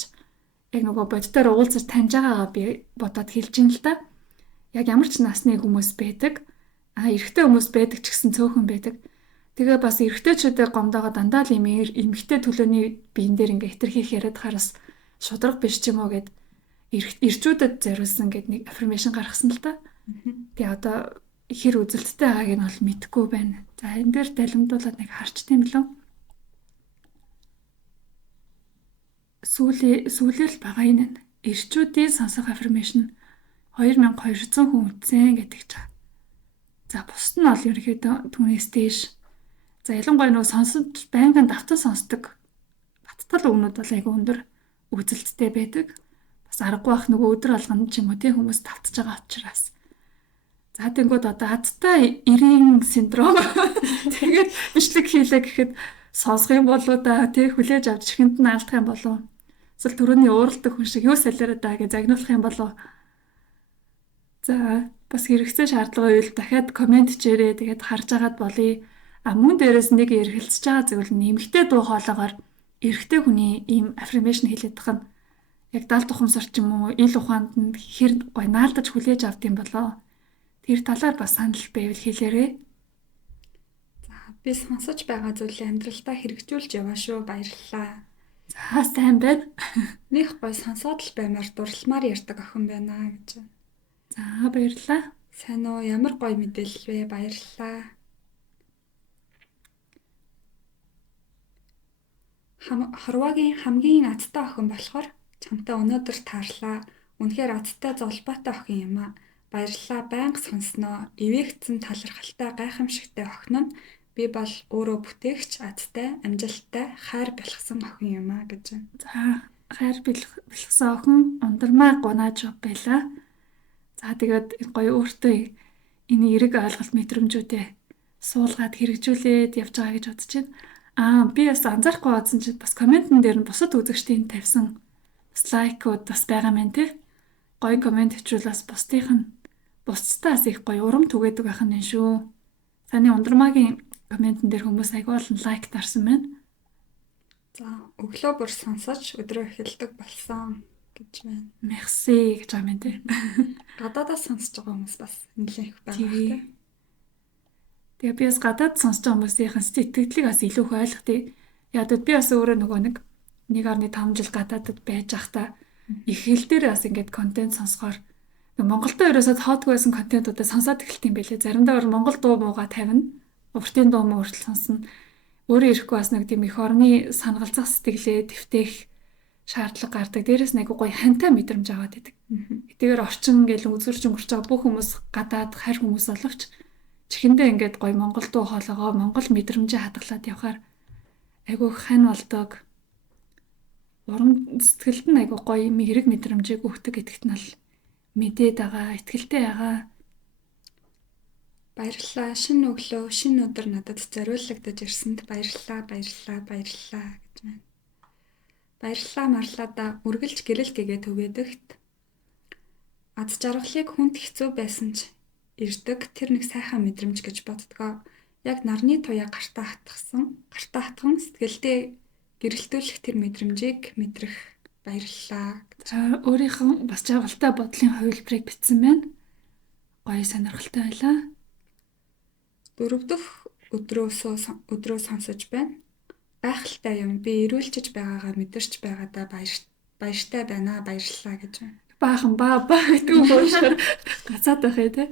яг нөгөө боддоор уулзаж таньж байгаагаа би бодоод хэлж ин л да. Яг ямар ч насны хүмүүс байдаг. Эрэгтэй хүмүүс байдаг ч гэсэн цөөхөн байдаг. Тэгээ бас эрэгтэйчүүдээ гомдоогоо дандаа л эмэгтэй төлөөний биен дээр ингээ хэтэрхийх яриад хараас шудраг биш ч юм уу гэд эрчүүдэд зориулсан гэд нэг аффирмашн гаргасан л да. Тэгээ одоо хэр үзэлттэй байгааг нь бол мэдэхгүй байна. За энэ дээр далимдуулаад нэг харч тийм лөө. Сүүлээр л байгаа энэ. Эрчүүдийн сонсох аффирмашн 2200 хүн үзсэн гэдэг чинь. За бусд нь бол ерөөхдөө түүнээс дээш. За ялангуяа нөгөө сонсож байнгын давтан сонсдог баттал өгнүүд бол айгүй өндөр үзэлттэй байдаг. Бас аргагүй бах нөгөө өдөр алган ч юм уу тийм хүмүүс давтаж байгаа учраас. За тэнгууд одоо азтай 90 синдром тэгээд бичлэг хийлээ гэхэд сонсох юм болоо да тий хүлээж авч чихэнд нь алдах юм болоо. Эсвэл түрүүний ууралдаг хүн шиг юу солиороо да гэж загнуулах юм болоо. За бас хэрэгцээ шаардлага үйл дахиад комент чирээ тэгээд харж агаад болъё. Мөн дээрээс нэг эргэлзэж байгаа зүйл нь эмэгтэй дуу хоолойгоор эрэгтэй хүний ийм аффирмашн хэлээд тах нь яг даал тухамсар ч юм уу ил ухаанд нь хэр гой наалдаж хүлээж авд юм болоо. Тэр талаар бас санал байвал хэлээрэй. За би сонсож байгаа зүйлээ амьдралдаа хэрэгжүүлж яваа шүү. Баярлалаа. За сайн байна. Них гой сонсоод л баймаар дурламаар ярьдаг охин байна гэж байна. За баярлалаа. Сайн уу? Ямар гоё мэдээлэл вэ? Баярлалаа. Хорвогийн хамгийн азтай охин болохоор чамтай өнөөдөр таарлаа. Үнэхээр азтай золбоотой охин юм аа. Баярлалаа. Байнга сонсноо. Эвээгцэн талархалтай гайхамшигтай охин нь би бол өөрөө бүтээгч азтай, амжилттай, хайр бэлгсэн охин юм аа гэж байна. За хайр бэлгсэн охин ундрмаа гунааж байлаа. За тэгээд гоё өөртөө энэ эрэг ойлголт мэдрэмжүүдээ суулгаад хэрэгжүүлээд явж байгаа гэж бодож байна. Би бас анзаарахгүй байсан чинь бас комментэн дээр нь бусад үзэгчдийн тавьсан бас лайкууд бас байгаа мэн тий. Гоё коммент өчрүүл бас бусдаас их гоё урам түгээдэг байх нь шүү. Таны ундрмаагийн комментэн дээр хүмүүс аягүй олон лайк дарсан байна. За өглөө бүр сонсож өдрөө эхэлдэг болсон гэж байна. Мерси гэж байгаа мэн тий. Гадаадаас сонсож байгаа хүмүүс бас нэлээд их байгаа тий. Тэгээ би бас гадаад сонсож байгаа хүмүүсийн сэтгэлдлийг бас илүү их ойлгохтой. Яг би бас өөрөө нөгөө 1.5 жил гадаадд байж байхдаа их хэл дээр бас ингээд контент сонсохоор Монголдо ерөөсөө тоодгүй байсан контентуудаа сонсоод эхэлт юм байлээ. Заримдаа Монгол дуу муугаа тавина. Уртын дуу муу хүртэл сонсно. Өөрөө ирэхгүй бас нэг тийм их орны санагалзах сэтгэлээ твтэх шаардлага гардаг. Дээрээс нэг гоё хантай мэдрэмж аваад идэг. Эдгээр орчин гэл үзүрч өнгөрч байгаа бүх хүмүүс гадаад харь хүмүүс боловч чихэндээ ингээд гоё Монгол дуу хоолойгоо Монгол мэдрэмжээ хадгалаад явхаар айгүй хань болдог. Урам сэтгэлд нь айгүй гоё юм хэрэг мэдрэмжийг өгдөг гэдэгт нь л мэдээд байгаа, итгэлтэй байгаа. Баярлалаа. Шинэ өглөө, шинэ өдөр надад зориулагдаж ирсэнд баярлалаа гэж байна. Баярлалаа марлаада үргэлж гэрэл гэгээ төгөөдөгт аз жаргалыг хүнд хэцүү байсан ч ирдэг тэр нэг сайхан мэдрэмж гэж боддгоо. Яг нарны туяа гартаа хатган сэтгэлдээ гэрэлтүүлэх тэр мэдрэмжийг мэдрэх баярлалаа. За өөрийнхөө бас жаргалтай бодлын хувилбарыг бичсэн байна. Гоё сонирхолтой байлаа. 4 дахь өдрөө сонсож байна. Гайхалтай юм. Би ирүүлчиж байгаагаа мэдэрч байгаадаа баяртай байна. Баярлалаа гэж байна. Баахан баа гэдэг уушаар гацаад байх юм те.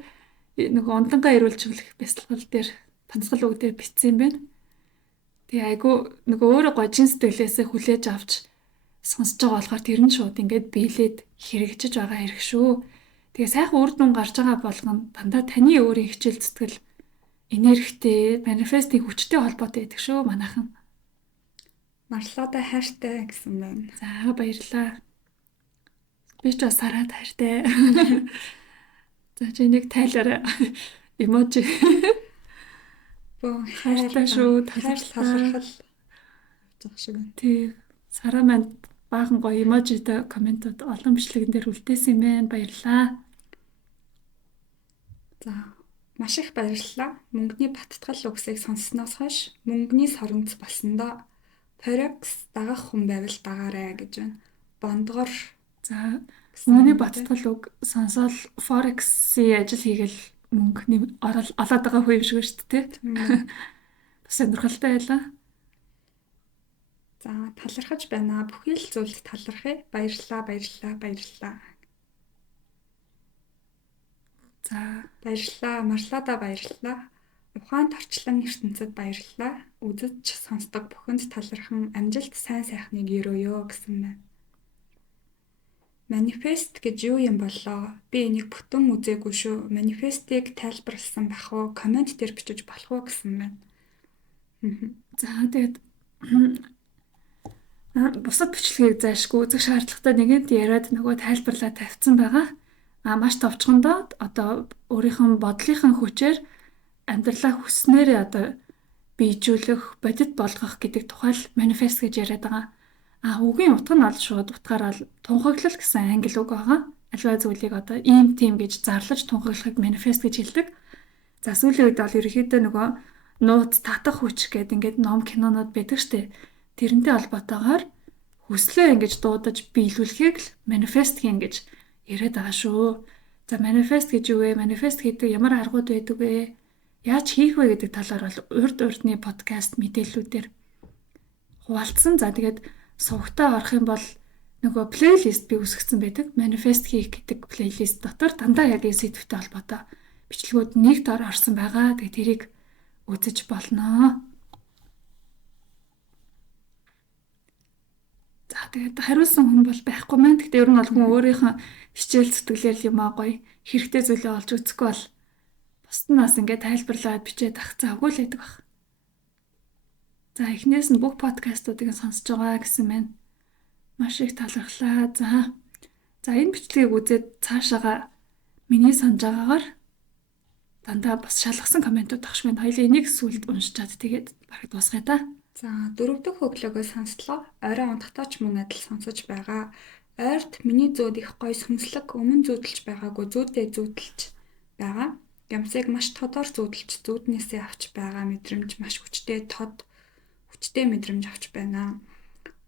Нөгөө ундангаа ирүүлжүүлэх бясалгал дээр бацгал үг дээр бичсэн юм байна. Тэгээ айгу нөгөө өөрөө гожин сэтгэлээсээ хүлээж авч сонсож байгаа болохоор тэр нь шууд ингээд биелээд хэрэгжиж байгаа хэрэг шүү. Тэгээ сайхан үр дүн гарч байгаа болгоно дандаа таны өөрийн хичээл зүтгэл энергитэй, манифестийн хүчтэй холбоотой байдаг шүү манайхан. Марлаада хайртай гэсэн байна. За баярлалаа. Би ч бас сараад хайртай. За чи нэг тайлаарай. Эможи. Хайртай шүү. Талархал явж байгаа шиг байна. Тий. Сараа манд баахан гоё эможитой комментууд олон бичлэгэн дээр үлдээсэн юм байна. Баярлалаа. За маш их баярлалаа. Мөнгөний баттгал үгсийг сонссноос хойш мөнгөний соронц болсондоо Forex дагах хүн байвал дагаарай гэж байна. Бондгор За мөнгөний баттгал үг сонсоод Forex-ийн ажил хийгээл мөнгөний олоод байгаа хүн юм шиг шүү дээ. Бас сонирхолтой байлаа. За талархаж байна. Бүхий л зүйлд талархъя. Баярлалаа, баярлалаа, баярлалаа. За Баярлалаа. Марлаада баярлалаа. Ухаан торчлон ертөнцид баярлалаа. Үзэж сонсдог бүхэнд талархан амжилт сайн сайхныг өрөөё гэсэн байна. Манифест гэж юу юм болоо? Би энийг бүтэн үзээгүй шүү. Манифестыг тайлбарласан бах уу? Коммент дээр бичиж болох уу гэсэн байна. за тэгээд бусад бичлэгийг зайлшгүй үзэх шаардлагатай нэгэнд яриад нөгөө тайлбарлаа тавьсан байгаа. Маш товчхондоо одоо өөрийнхөө бодлынхаа хүчээр амьдралаа хүснээрээ одоо биежүүлэх, бодит болгох гэдэг тухай л манифест гэж яриад байгаа. Үгийн утга нь бол шууд утгаараа тунхаглал гэсэн англи үг байгаа. Аливаа зүйлийг одоо ийм тийм гэж зарлаж тунхаглахыг манифест гэж хэлдэг. За сүүлийн үед бол ерөнхийдөө нөгөө нууц татах хүч гэдэг ингээд ном кинонууд байдаг штеп. Тэрнтэй холбоотойгоор хүслээ ингэж дуудаж биелүүлэхийг л манифест гэж яриад байгаа шүү. За манифест гэж юу вэ? Манифест гэдэг ямар аргууд байдаг вэ? Яаж хийх вэ гэдэг талаар бол урд урдны подкаст мэдээллүүдээр хуваалцсан. За тэгээд сувгтаа орох юм бол нөгөө плейлист би үүсгэсэн байдаг. Манифест хийх гэдэг плейлист дотор дандаа яг энэ сэдвтэй холбоотой бичлэгүүд нэг дор орсон байгаа. Тэгээд тэрийг үзэж болно. За тэгээд хариулсан хүн бол байхгүй маань. Гэхдээ ер нь бол хүн өөрийнхөө хичээл зүтгэлээр юм гоё хэрэгтэй зүйлээ олж үзэхгүй бол бусд нь бас ингээд тайлбарлаад бичээд ах завгүй л байдаг баг. За эхнээс нь бүх подкастуудыг сонсож байгаа гэсэн мэн. Маш их талархлаа. За энэ бичлэгийг үзээд цаашаага миний санаж байгаагаар дандаа бас шалгасан комментууд багш минь хоёлын энийг сүлд уншчаад тэгээд бараг дуусгая та. За дөрөв дэх өглөөгөө сонслоо. Орой унтахтаа ч мөн адил сонсож байгаа. Ойрт миний зүүд их гоё сүнслэг өмнө зүүдэлж байгаагүй зүүдээ зүүдэлж байгаа. Ямсыг маш тодор зүүдэлж зүүднээсээ авч байгаа мэдрэмж маш хүчтэй мэдрэмж авч байна.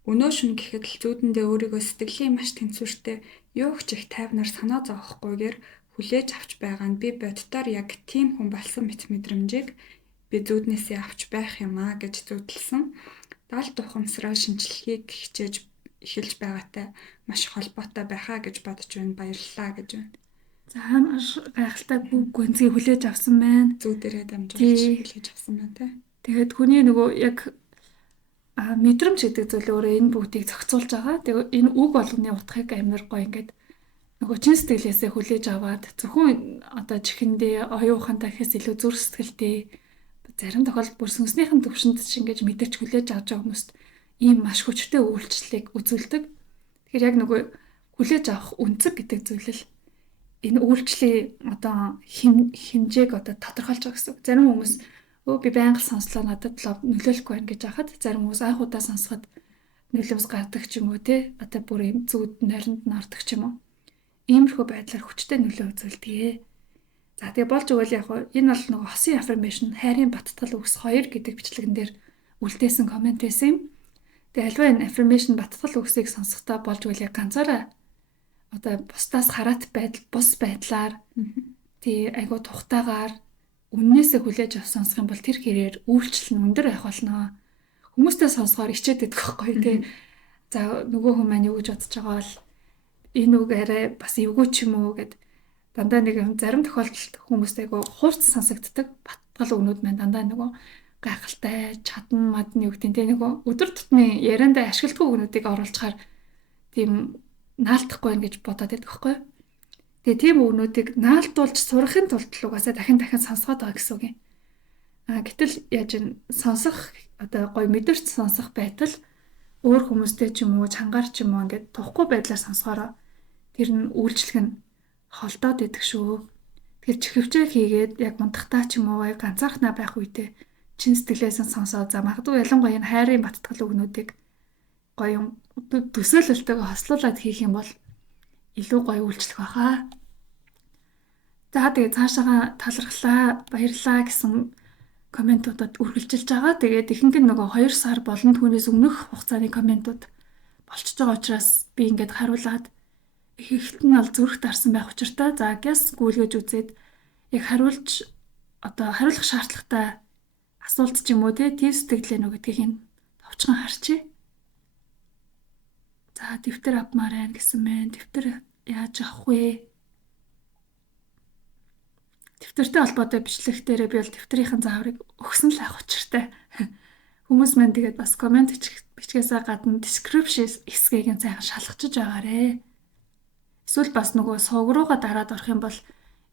Өнөө шөнө гэхэд л зүүдэндээ өөрийгөө сэтгэлийн маш тэнцвэртэй юу ч их тайвнаар санаа зовохгүйгээр хүлээж авч байгаа нь би боддоор яг тийм хүн болсон мэт мэдрэмжийг би зүүднээсээ авч байх юм аа гэж зүүдэлсэн. Далд ухамсараа шинжилгээг хичээж эхэлж байгаатай маш холбоотой байхаа гэж бодож байна. Баярлалаа гэж байна. За маш гайхалтай бүх гүнзгий хүлээж авсан байна. Зүүдэрээ дамжуулж хүлээж авсан байна тий. Тэгээд хүний нөгөө яг мэдрэмж гэдэг зүйл өөрөө энэ бүгдийг зохицуулж байгаа. Тэгээд энэ үг болгоны утгыг амар гоё ингээд нөгөө чин сэтгэлээсээ хүлээж аваад зөвхөн одоо чихэндээ оюухантай гэхээс илүү зүрх сэтгэлтэй зарим тохиолдолд бүр сүнснийхэн төвшөнд шингээж мэдэрч хүлээж авч байгаа хүмүүст ийм маш хүчтэй үйлчлэлийг үзүүлдэг. Тэгэхээр яг нөгөө хүлээж авах үнцэг гэдэг зүйл л энэ үйлчлэлийн одоо хэмжээг одоо тодорхойлж байгаа гэсэн. Зарим хүмүүс би байнга сонслоо надад нөлөөлөхгүй байна гэж хахад зарим хүмүүс анх удаа сонсоход нөлөөс гардаг ч юм уу те одоо бүр юм зүуд нойронд нордог ч юм уу. Иймэрхүү байдлаар хүчтэй нөлөө үзүүлдэг. За тэгээ болж өгвөл яг энэ бол нөгөө хосын affirmation хайрын баттгал үгс 2 гэдэг бичлэгэн дээр үлдээсэн коммент байсан юм. Тэгээ альва энэ affirmation баттгал үгсийг сонсохдоо болж өгвөл яг ганцаараа одоо бусдаас хараат бус байдлаар тий айгуу тухтайгаар үннээсээ хүлээж авч сонсох юм бол тэр хэрээр үйлчлэл нь өндөр байх болно. Хүмүүстэй сонсохоор ичээд идэх байхгүй тий. За нөгөө хүн маань юу гэж бодож байгаа бол энэ үг арай бас эвгүй ч юм уу гэд дандаа нэг юм зарим тохиолдолд хүмүүстэй айгу хуурц сонсогддог батгал өгнүүд маань дандаа нөгөө гайхалтай чадан мадны үг тий нөгөө өдөр тутмын яриандаа ашигладаг өгнүүдийг оруулчихаар тийм наалтахгүй байх гэж бодоод байдаг байхгүй. Тэгээ тийм өгнүүдийг наалтуулж сурахын тулд л угаасаа дахин сонсгоод байгаа гэсэн үг юм. Гэтэл яаж ин сонсох одоо гоё мэдэрч сонсох байтал өөр хүмүүстэй ч юм уу чангаар ч юм уу ингээд тухгүй байдлаар сонсохороо тэр нь үйлчлэх нь холдоод идэх шүү. Тэгэхээр чихвчээ хийгээд яг мундахтаа ч юм уу ганцаархнаа байх үедээ чин сэтгэлээс нь сонсоод за магадгүй ялангуяа энэ хайрын баттгал өгнүүдийг гоё төсөөлөлтөйг хослуулад хийх юм бол илүү гоё үйлчлэх байхаа. За тэгээ цаашаага талархлаа, баярлалаа гэсэн комментуудад үргэлжилж байгаа. Тэгээд ихэнх нь нөгөө 2 сар болон түүнээс өмнөх хугацааны комментууд болчихж байгаа учраас би ингээд хариулаад ихэнх нь бол зүрх дарсан байх учиртай. За гяс гүйлгэж үзээд яг хариулж одоо хариулах шаардлагатай асуулт ч юм уу тийм сэтгэлээ нөө гэдгийг нь товчхон харчи. За дэвтэр авмаар байна гэсэн мэн. Дэвтэр яаж авах вэ? Дэвтэртэй холбоотой бичлэг дээрээ би бол дэвтрийн зааврыг өгсөн л авах учиртай. Хүмүүс маань тэгээд бас комент бичгээсээ гадна description хэсгийг сайхан шалгачиж байгаарэ. Эсвэл бас нөгөө сувг руугаа дараад орох юм бол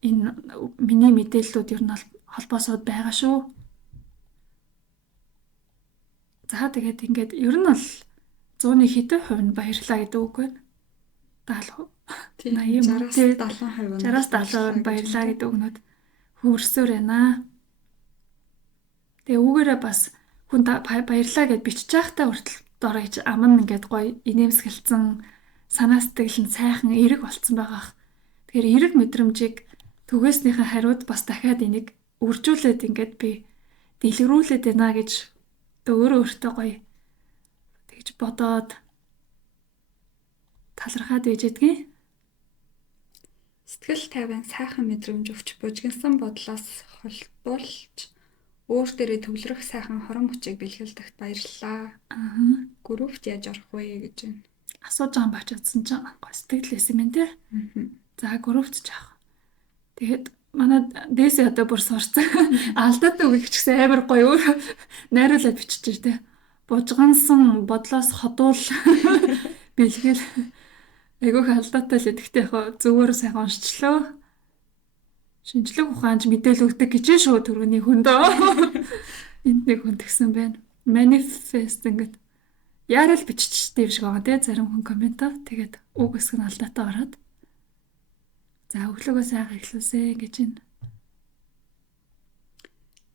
энэ миний мэдээллүүд ер нь холбоосод байгаа шүү. За тэгээд ингээд ер нь бол 100-ны хэдэн хувь нь баярлаа гэдэг үг байна. 70%. 80%, 60-70% баярлаа гэдэг үгнүүд хөрсөөр байна. Тэгээ үүгээрээ бас хүн баярлаа гэд бичиж байхдаа хүртэл дороо гэж аман ингээд гоё инээмсэглэлцэн санаа сэтгэл нь сайхан эрэг болцсон байгаах. Тэгэхээр эрэг мэдрэмжийг түгээснийхээ хариуд бас дахиад энийг үржүүлээд ингээд би дэлгэрүүлээд байна гэж өөртөө гоё тэгж бодоод талархаад байж гэдгийг. Сэтгэл тайван сайхан мэдрэмж өвч бужигнсан бодлоос холдуулж өөр дээрээ төвлөрөх сайхан хорон мөчийг бэлгэлдэгт баярлалаа. Группт яаж орох вэ гэж байна. Асууж байгаа бач утсан чинь сэтгэлээс юм тий. За группт жаах. Тэгээд манай дээсээ одоо бүр сурцсан. Алдаатай үг гिचсэн амар гоё өөр найруулад бичиж тий. Бужгансан бодлоос ходуул бэлгэл айгүйх алдаатай л эдэгтэй яг зөвөр сайхан уншчлаа. Шинжлэх ухаанч мэдээлэл өгдөг гэж шүү түрүүний хөндөө. Энд нэг хүн тэгсэн байна. Manifest ингээд яарал биччихтэй юм шиг байгаа тий зарим хүн комментоо. Тэгээд үг хэсэг нь алдаатай ороод. За өглөөгөө сайхан эхлүүлсэ гэж байна.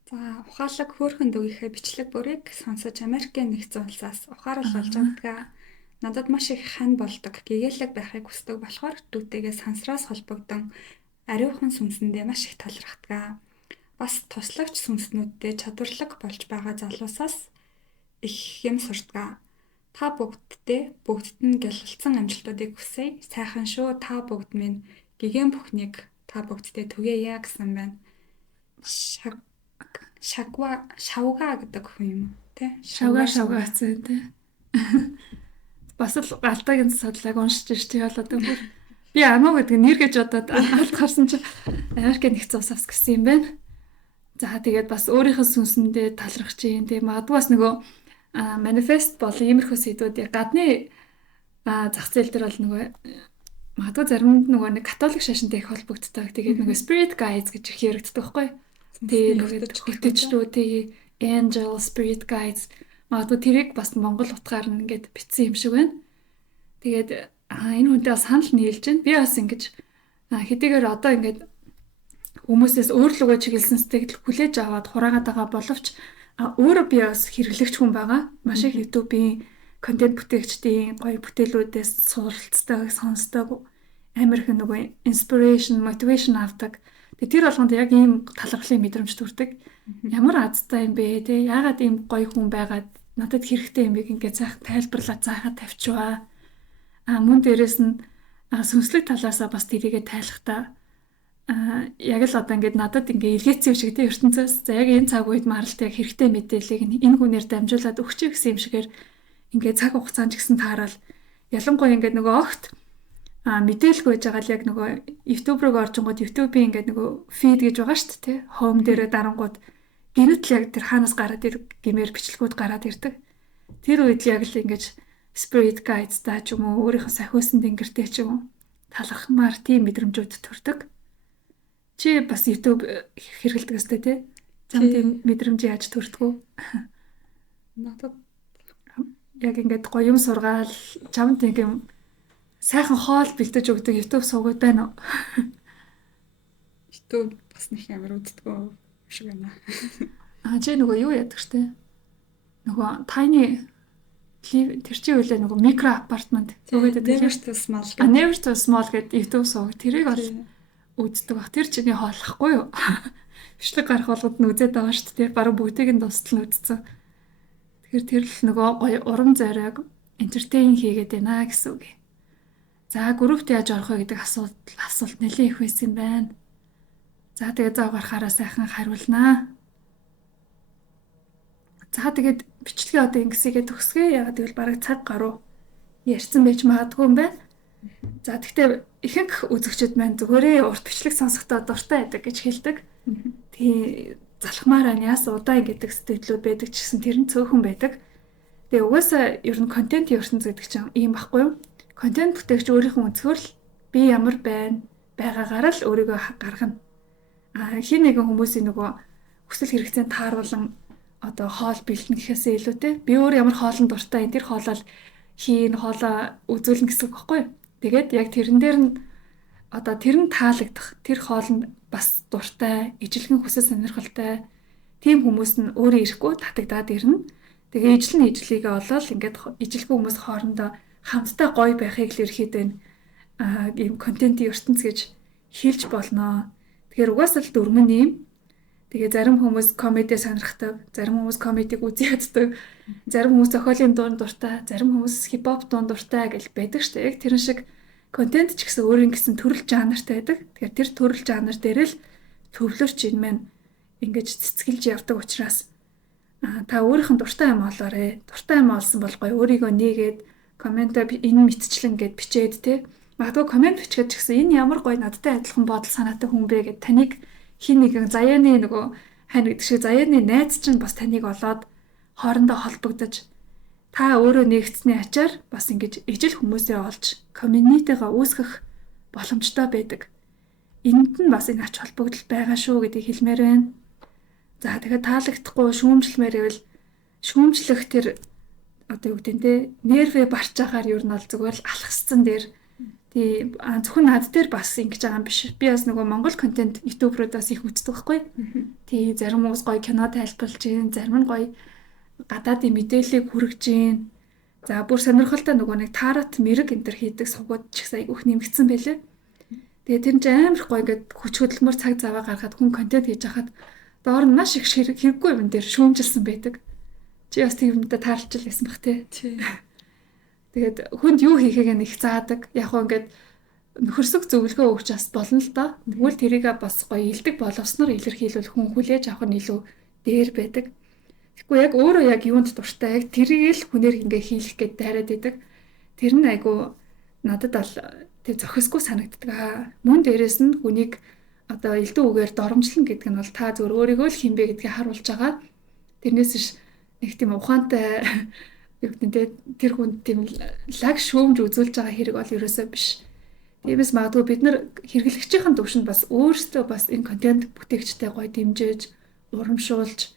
За ухаалаг хөөрхөн дүүгийнхээ бичлэг бүрийг сонсож Америкийн нэгдсэн улсаас ухаарал болж байгаа. Надад маш их хань болдог. Гэгээлэг байхыг хүсдэг болохоор дүүтэйгээ сансраас холбогдсон ариухан сүнсэндээ маш их талархдаг. Бас туслагч сүнснүүдтэй чадварлаг болж байгаа залуусаас их юм сурдаг. Та бүгдд нь гялалцсан амжилтуудыг хүсье. Сайхан шүү. Та бүгд минь гэгэн бүхнийг та бүгддээ түгээе гэсэн байна. Шавга гэдэг хүн юм тий? Шавга гэсэн тий. Бас л галтайг нь судлааг уншиж штий болоод бүр би амаа гэдэг нэр гэж бодоод алт харсан чинь Америкийн нэгдсэн улсаас гэсэн юм байна. За тэгээд бас өөрийнхөө сүнсэндээ талархаж юм тий. Магадгүй бас нөгөө манифест бол иймэрхүү сэдвүүд яг гадны зах зээл дээр бол нөгөө магадгүй заримд нөгөө нэг католик шашинтай их холбогддог. Тэгээд нөгөө spirit guides гэж их яригддаг байхгүй. Тэгээд нөгөө хөтөчрүү тий angel spirit guides магадгүй тэрийг бас монгол утгаар нь ингээд бичсэн юм шиг байна. Тэгээд энэ хүнтэй бас санал нийлж байна. Би бас ингэж хэдийгээр одоо ингээд хүмүүсээс өөр лугаа чиглэсэн сэтгэл хүлээж аваад хураагаад байгаа боловч өөрөө би бас хэрэглэгч хүн байгаа. Маш их YouTube-ийн контент бүтээгчдийн гоё бүтээлүүдээс суралцдаг, сонсдог амар их нөгөө inspiration, motivation авдаг. Тэр болгонд яг ийм талархлын мэдрэмж төрдөг. Ямар азтай юм бэ те? Яагаад ийм гоё хүн байгаад надад хэрэгтэй юм бэ ингээд сайхан тайлбарлаад заахад тавьчваа. Мөн дээрэс нь сүнслэг талаасаа бас тэрийгэ тайлахтаа Яг л одоо ингээд надад ингээ илгээсэн юм шиг тий ертөнцөөс за яг энэ цаг үед маралт яг хэрэгтэй мэдээллийг энэ хүнээр дамжуулаад өгч гэсэн юм шигээр ингээ цаг хугацаанд ч гэсэн таарал ялангуяа ингээд нөгөө огт мэдээлэл гуйж байгаа л яг нөгөө YouTube руу оржингууд YouTube-ийн ингээд нөгөө feed гэж байгаа шүү дээ тий home дээр дарангууд гинэт л яг тэр хаанаас гараад ир гэмээр бичлэгүүд гараад ирдэг. Тэр үед л яг л ингэж spirit guides та ч юм уу өөрийнхөө сахиусан тэнгэртэй ч юм талархмаар тийм мэдрэмжүүд төрдөг. Чи бас YouTube хэрэгэлдэг өстэй тий? Зам тийм мэдрэмж яаж төрдөг вэ? Надад Яг ингээд гоё юм сургаал, чамд нэг юм сайхан хоол бэлдэж өгдөг YouTube суугаад байна уу? YouTube бас нэг амар үздэггүй шиг байна. Чи нөгөө юу яадаг штэ? Нөгөө tiny тэр чи үлээ нөгөө микро апартмент өгөөд байдаг. Never too small. Never too small гэдэг YouTube сууг. Тэрийг бол үздэг баг. Тэр чиний хооллохгүй юу? Бичлэг гарах болгоод нь үзээд байгаа шүү дээ. Бараг бүгдийг нь дуустал нь үзсэн. Тэгэхээр тэр л нөгөө гоё урам зориг entertain хийгээд байна гэсэн үг. За группт яаж орох вэ гэдэг асуулт нэлээд их байсан юм байна. За тэгээд зав гарахаараа сайхан хариулнаа. За тэгээд бичлэгээ одоо ингэсийгээ төгсгөө. Ягаад гэвэл бараг цаг гаруй ярьсан байж магадгүй юм байна. За тэгтээ ихэнх үзэгчид маань зүгээрээ урт бичлэг сонсохдоо дуртай байдаг гэж хэлдэг. Тэгээ залхмаар аниас удаан гэдэг сэтгэлүүд байдаг ч гэсэн тэр нь цөөхөн байдаг. Тэгээ угаасаа ер нь контент ертөнц гэдэг чинь ийм байхгүй юу? Контент бүтээгч өөрийнхөө өнцгөр л би ямар байгаагаар л өөрийгөө гаргана. Хин нэгэн хүмүүсийн нөгөө хүсэл хэрэгцээнд тааруулан одоо хоол бэлтэн гэхээсээ илүүтэй би өөр ямар хоолнд дуртай энэ тэр хоолол хийн хоолоо үзүүлнэ гэсэн үг байхгүй юу? Тэгээд яг тэрэн дээр нь одоо тэр нь таалагдах тэр хоолнд бас дуртай, ижилхэн хүсэл сонирхолтой тийм хүмүүс нь өөрөө ирэхгүй татагдаад ирнэ. Тэгээ ижлэгээ олоод ингээд ижилхэн хүмүүс хоорондоо хамтдаа гоё байхыг л ерөөхдөө ийм контентын ертөнц гэж хэлж болно. Тэгэхээр угаасаа л дөрмөн юм. Тэгээ зарим хүмүүс комеди сонирхдаг, зарим хүмүүс комедиг үзий яддаг, зарим хүмүүс зохиолын дуун дуртай, зарим хүмүүс хипхоп дуун дуртай гэж байдаг шүү дээ. Яг тэрэн шиг контент ч гэсэн өөрийн гэсэн төрөл жанртай байдаг. Тэгэхээр тэр төрөл жанр дээр л төвлөрч энэ маань ингэж цэцгэлж явдаг учраас та өөрийнх нь дуртай юм олоорой. Дуртай юм олсон бол гоё өөрийгөө нээгээд комментоо энэ мэтчлэн гэд бичээд те. Магадгүй коммент бичгээд ч гэсэн энэ ямар гоё надтай адилхан бодол санаатай хүн бэ гэд таныг хин нэгэн заяаны нөгөө хань гэдэг шиг заяаны найз чинь бас таныг олоод хоорондоо холбогдож та өөрөө нэгцсэний ачаар бас ингэж ижил хүмүүсээ олж комьюнитигаа үүсгэх боломжтой байдаг. Энд нь бас энэ ач холбогдол байгаа шүү гэдгийг хэлмээр байна. За тэгэхээр таалагдахгүй шүүмжлэмээр ивэл шүүмжлэх тэр одоо юу гэдэг нь те нервээ барч агаар юу нь бол зүгээр л алхасцсан дээр тий зөвхөн над дээр бас ингэж байгаа юм биш. Би бас нөгөө Монгол контент YouTube-руудаас их үздэг байхгүй. Тий зарим хүмүүс гоё кино тайлбарлаж гин, зарим нь гоё гадаадын мэдээллийг хүргэж гин. За бүр сонирхолтой нөгөө нэг таарат мэрэг энэ төр хийдэг сувгууд ч их айгүйх нэмэгдсэн байлээ. Тэгээ тэр чинь амар гоё ингээд хүч хөдөлмөр цаг заваа гаргаад хүн контент хийж хахад доор нь маш их хэрэггүй юм дээр шүүмжилсэн байдаг. Чи бас тийм юмдаа таарлж л байсан бах тий. Тэгээд хүнд юу хийхийг нь их заадаг. Яг гоо ингээд нөхөрсөг зөвлөгөө өгч бас болно л доо. Тэгвэл тэрийг бас гоё илдэг боловсноор илэрхийлвэл хүн хүлээж авах нь илүү дээр байдаг. Тэгэхгүй яг өөрөө яг юунд дуртай яг тэрийг л хүнээр ингээ хийх гээд дайраад идэг. Тэр нь айгу надад бол тэг зохисгүй санагддаг. Мөн дээрэс нь хүнийг одоо элдэн үгээр доромжлно гэдэг нь бол та зөв өөрийгөө л хинбэ гэдгийг харуулж байгаа. Тэрнээс ш нэг тийм ухаантай юу гэдэг тэр хүнд тийм лаг шүүмж үзүүлж байгаа хэрэг бол ерөөсөө биш. Тиймээс магадгүй бид нар хэрэглэгчийн төвшөнд бас өөрсдөө бас энэ контент бүтээгчтэй гоё дэмжиж, урамшуулж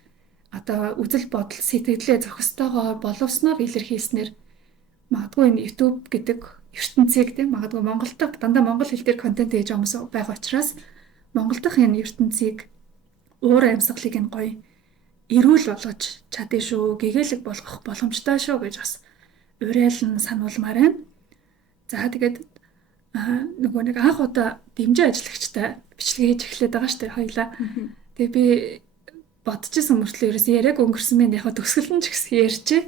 одоо үзэл бодол сэтгэлээ зохистойгоор боловсноор илэрхийлснээр магадгүй энэ YouTube гэдэг ертөнцийг тийм магадгүй Монголд дандаа монгол хэл дээр контент хийж байгаа хүмүүс байгаа учраас Монгол дахь энэ ертөнцийг уур амьсгалыг нь гоё эрүүл болгож чадъя шүү, гэгээлэг болгох боломжтой шүү гэж бас уриалан сануулмаар байна. За тэгээд нөгөө нэг анх удаа дэмжээ ажиллагчтай бичлэг хийж эхлэдэг байгаа шүү дээ хоёлаа. Тэгээ би бодчихсон мөртлөө ерөөс яриаг өнгөрсөн мэн яг төгсгөл нь ч гэсэн ярьчээ.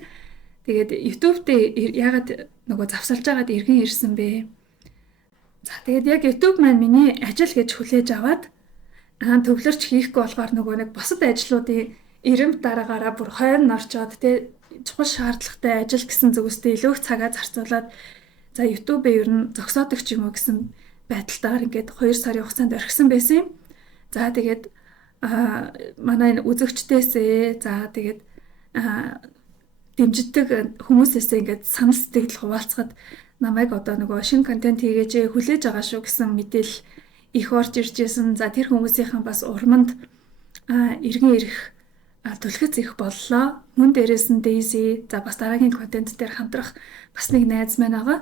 Тэгээд YouTube дээр ягаад нөгөө завсалж байгаад иргэн ирсэн бэ? За тэгээд яг YouTube маань миний ажил гэж хүлээж аваад төвлөрч хийхгүй болохоор нөгөө нэг бусад ажлуудын эрэмт дараагаараа бүр хойно орчоод тэ чухал шаардлагатай ажил гэсэн зүгстэй илүү их цагаа зарцуулаад за YouTube-ээ ер нь зогсоодог ч юм уу гэсэн байдалтайгаар ингээд 2 сарын хугацаанд орхисон байсан юм. За тэгээд манай үзэгчдээсээ за тэгээд дэмждэг хүмүүсээсээ ингээд санал сэтгэл хуваалцахад намайг одоо нөгөө шинэ контент хийгээч хүлээж байгаа шүү гэсэн мэдээлэл их орж ирж байсан. За тэр хүмүүсийнхэн бас урманд иргэн ирэх түлхэц их боллоо. Мөн дээрээс нь Daisy за бас дараагийн контент дээр хамтрах бас нэг найз маань байгаа.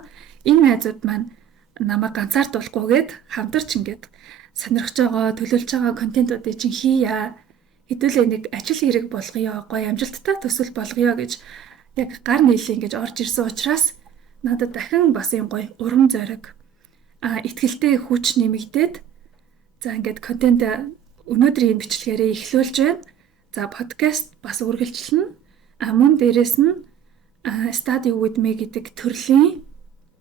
Энэ найзууд маань намайг ганцаардуулахгүйгээд хамтарч ингээд сонирхож байгаа, төлөвлөж байгаа контентуудыг чинь хийя. Хэдүүлээ нэг ажил хэрэг болгоё, гоё амжилттай төсөл болгоё гэж яг гар нийлээ ингэж орж ирсэн учраас надад дахин бас юм гоё урам зориг итгэлтэй хүч нэмэгдээд за ингээд контент өнөөдрийн бичлэгээрээ эхлүүлж байна. За подкаст бас үргэлжлэнэ. Мөн дээрэс нь Study with me гэдэг төрлийн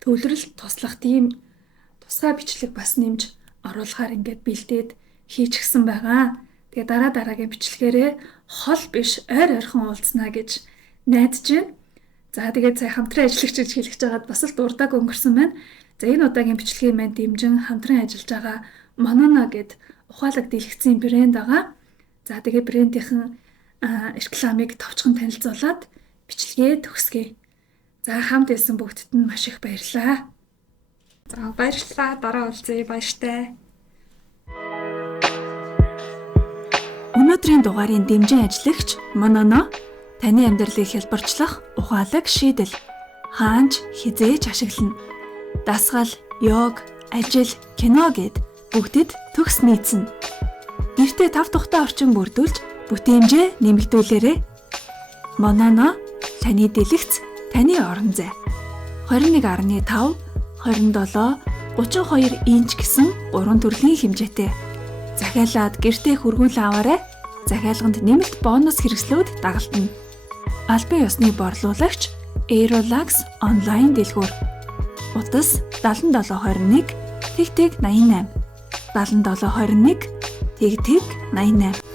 төвлөрөлт туслах тийм тусгай бичлэг бас нэмж оруулахаар ингээд бэлдээд хийчихсэн байгаа. Тэгээ дараагийн бичлэгээрээ хол биш ойр ойрхон уулзнаа гэж найдаж байна. За тэгээд сая хамтран ажиллагч гэж хэлж байгаад бас л дурдаг өнгөрсөн байна. За энэ удаагийн бичлэгийн маань дэмжин хамтран ажиллаж байгаа Monona гэд ухаалаг дэлгэцийн брэнд байгаа. За тэгээ брендийнхэн рекламыг товчхон танилцуулаад бичлэгээ төгсгөө. За хамт байсан бүгдд нь маш их баярлалаа. За баярлалаа. Дараа уулзъя. Баяртай. Өнөөдрийн дугаарын дэмжин ажиллагч Monona таны амьдралыг хялбарчлах ухаалаг шийдэл хаанч хизээж ашиглана. Дасгал, йог, ажил, кино гэд бүгдэд төгс нийцнэ. Гэртээ 5 тухтай орчин бүрдүүлж бүтээмжээ нэмэгдүүлээрэй. Monona таны дэлгэц, таны орон зай. 21.5, 27, 32 инч гэсэн 3 төрлийн хэмжээтэй. Захиалаад гэртээ хөргүүл аваарай. Захиалганд нэмэлт бонус хэрэгслүүд дагалдана. Албан ёсны борлуулагч Aerolax онлайн дэлгүүр. Утас 7721 тэгтэг 88 7721 тэгтэг 88